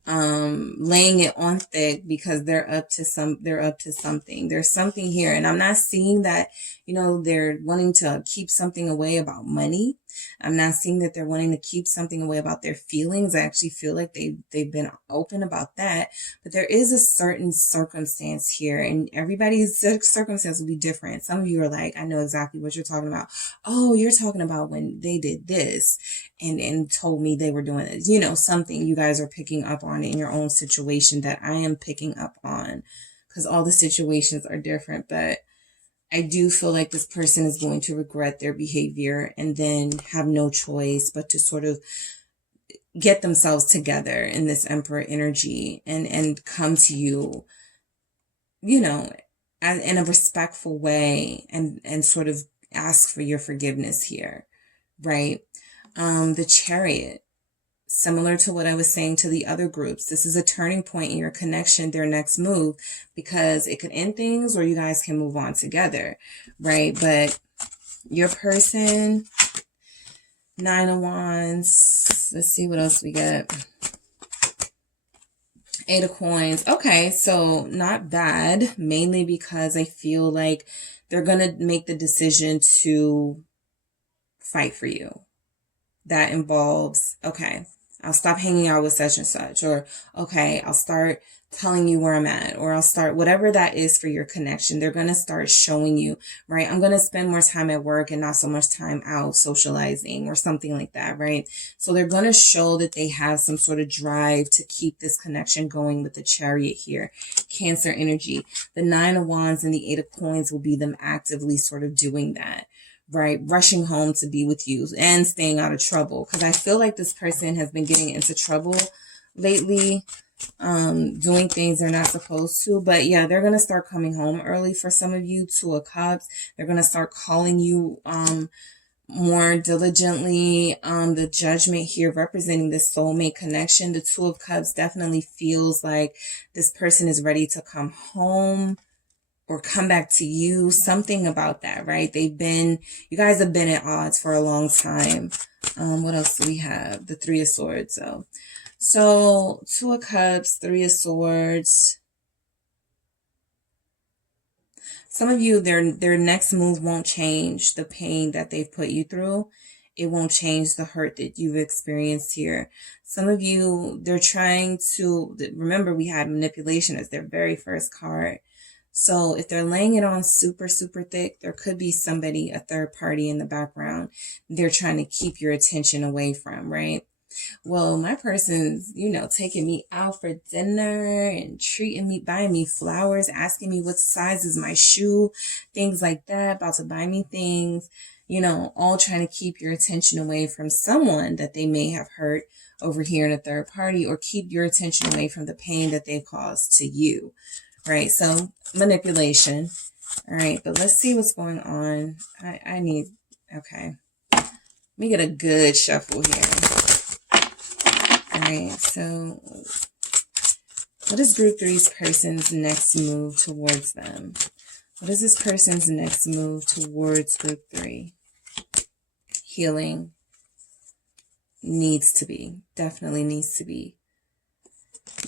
laying it on thick because they're up to something. There's something here. And I'm not seeing that, they're wanting to keep something away about money. I'm not seeing that they're wanting to keep something away about their feelings. I actually feel like they've been open about that. But there is a certain circumstance here, and everybody's circumstance will be different. Some of you are like, I know exactly what you're talking about. Oh, you're talking about when they did this and told me they were doing this. You know, something you guys are picking up on in your own situation that I am picking up on, because all the situations are different. But I do feel like this person is going to regret their behavior and then have no choice but to sort of get themselves together in this Emperor energy and come to you, you know, in a respectful way and sort of ask for your forgiveness here, right? The Chariot. Similar to what I was saying to the other groups, this is a turning point in your connection, their next move, because it could end things or you guys can move on together, right? But your person, 9 of Wands, let's see what else we get. 8 of Coins. Okay, so not bad, mainly because I feel like they're going to make the decision to fight for you. That involves, okay, I'll stop hanging out with such and such, or okay, I'll start telling you where I'm at, or I'll start whatever that is for your connection. They're going to start showing you, right? I'm going to spend more time at work and not so much time out socializing or something like that, right? So they're going to show that they have some sort of drive to keep this connection going with the Chariot here. Cancer energy. The 9 of Wands and the 8 of Coins will be them actively sort of doing that. Right? Rushing home to be with you and staying out of trouble. Because I feel like this person has been getting into trouble lately, doing things they're not supposed to. But yeah, they're going to start coming home early for some of you. 2 of Cups. They're going to start calling you more diligently. The Judgment here representing the soulmate connection. The 2 of Cups definitely feels like this person is ready to come home or come back to you, something about that, right? You guys have been at odds for a long time. What else do we have? The 3 of Swords. So 2 of Cups, 3 of Swords. Some of you, their next move won't change the pain that they've put you through. It won't change the hurt that you've experienced here. Some of you, they're trying to, remember we had manipulation as their very first card. So if they're laying it on super, super thick, there could be somebody, a third party in the background they're trying to keep your attention away from, right? Well, my person's, taking me out for dinner and treating me, buying me flowers, asking me what size is my shoe, things like that, about to buy me things, all trying to keep your attention away from someone that they may have hurt over here in a third party, or keep your attention away from the pain that they've caused to you. Right, so manipulation. All right, but let's see what's going on. Okay. Let me get a good shuffle here. All right, so what is Group 3's person's next move towards them? What is this person's next move towards Group 3? Healing. Needs to be. Definitely needs to be.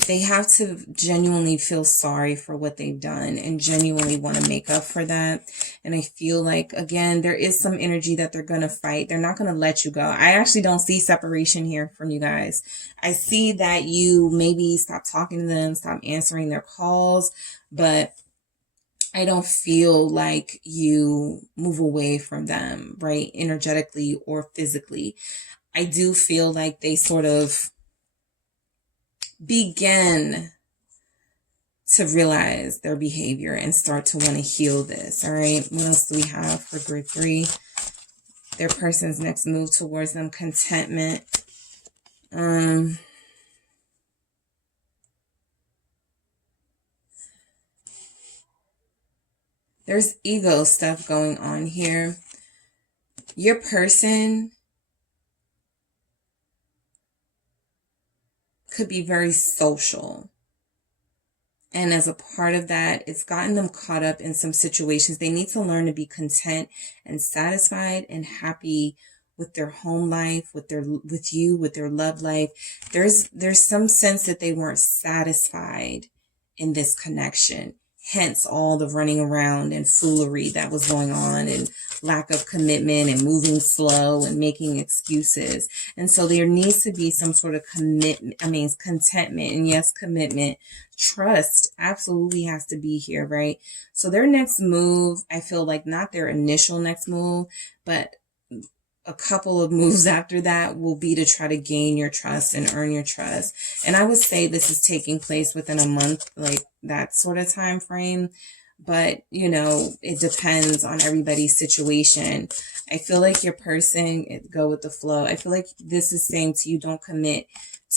They have to genuinely feel sorry for what they've done and genuinely want to make up for that. And I feel like, again, there is some energy that they're going to fight. They're not going to let you go. I actually don't see separation here from you guys. I see that you maybe stop talking to them, stop answering their calls, but I don't feel like you move away from them, right? Energetically or physically. I do feel like they sort of begin to realize their behavior and start to want to heal this. All right. What else do we have for Group 3? Their person's next move towards them. Contentment. There's ego stuff going on here. Your person could be very social. And as a part of that, it's gotten them caught up in some situations. They need to learn to be content and satisfied and happy with their home life, with their love life. There's some sense that they weren't satisfied in this connection hence all the running around and foolery that was going on, and lack of commitment, and moving slow and making excuses. And so there needs to be some sort of contentment, and yes, commitment. Trust absolutely has to be here, right? So their next move, I feel like not their initial next move, but a couple of moves after that will be to try to gain your trust and earn your trust. And I would say this is taking place within a month, like that sort of time frame. But, you know, it depends on everybody's situation. I feel like your person, go with the flow. I feel like this is saying to you, don't commit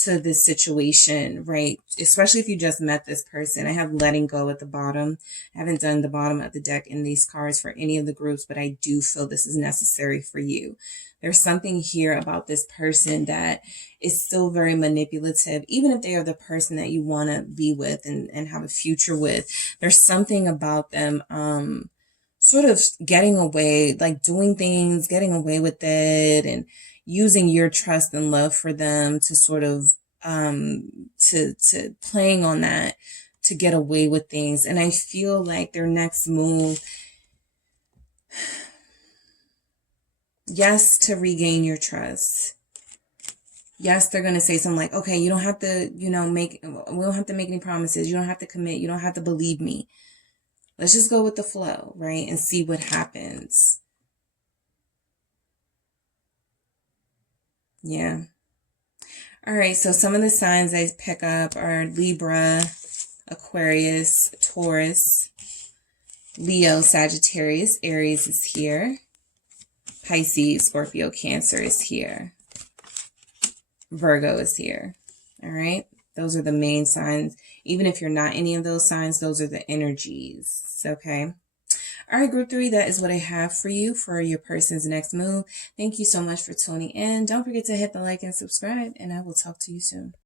to this situation, right? Especially if you just met this person. I have letting go at the bottom. I haven't done the bottom of the deck in these cards for any of the groups, but I do feel this is necessary for you. There's something here about this person that is still very manipulative, even if they are the person that you want to be with and have a future with. There's something about them, sort of getting away, like doing things, getting away with it, and using your trust and love for them to sort of, to playing on that to get away with things. And I feel like their next move, yes, to regain your trust. Yes, they're going to say something like, okay, you don't have to, we don't have to make any promises. You don't have to commit. You don't have to believe me. Let's just go with the flow, right? And see what happens. Yeah. All right. So some of the signs I pick up are Libra, Aquarius, Taurus, Leo, Sagittarius, Aries is here. Pisces, Scorpio, Cancer is here. Virgo is here. All right. Those are the main signs. Even if you're not any of those signs, those are the energies. Okay. All right, group 3, that is what I have for you for your person's next move. Thank you so much for tuning in. Don't forget to hit the like and subscribe, and I will talk to you soon.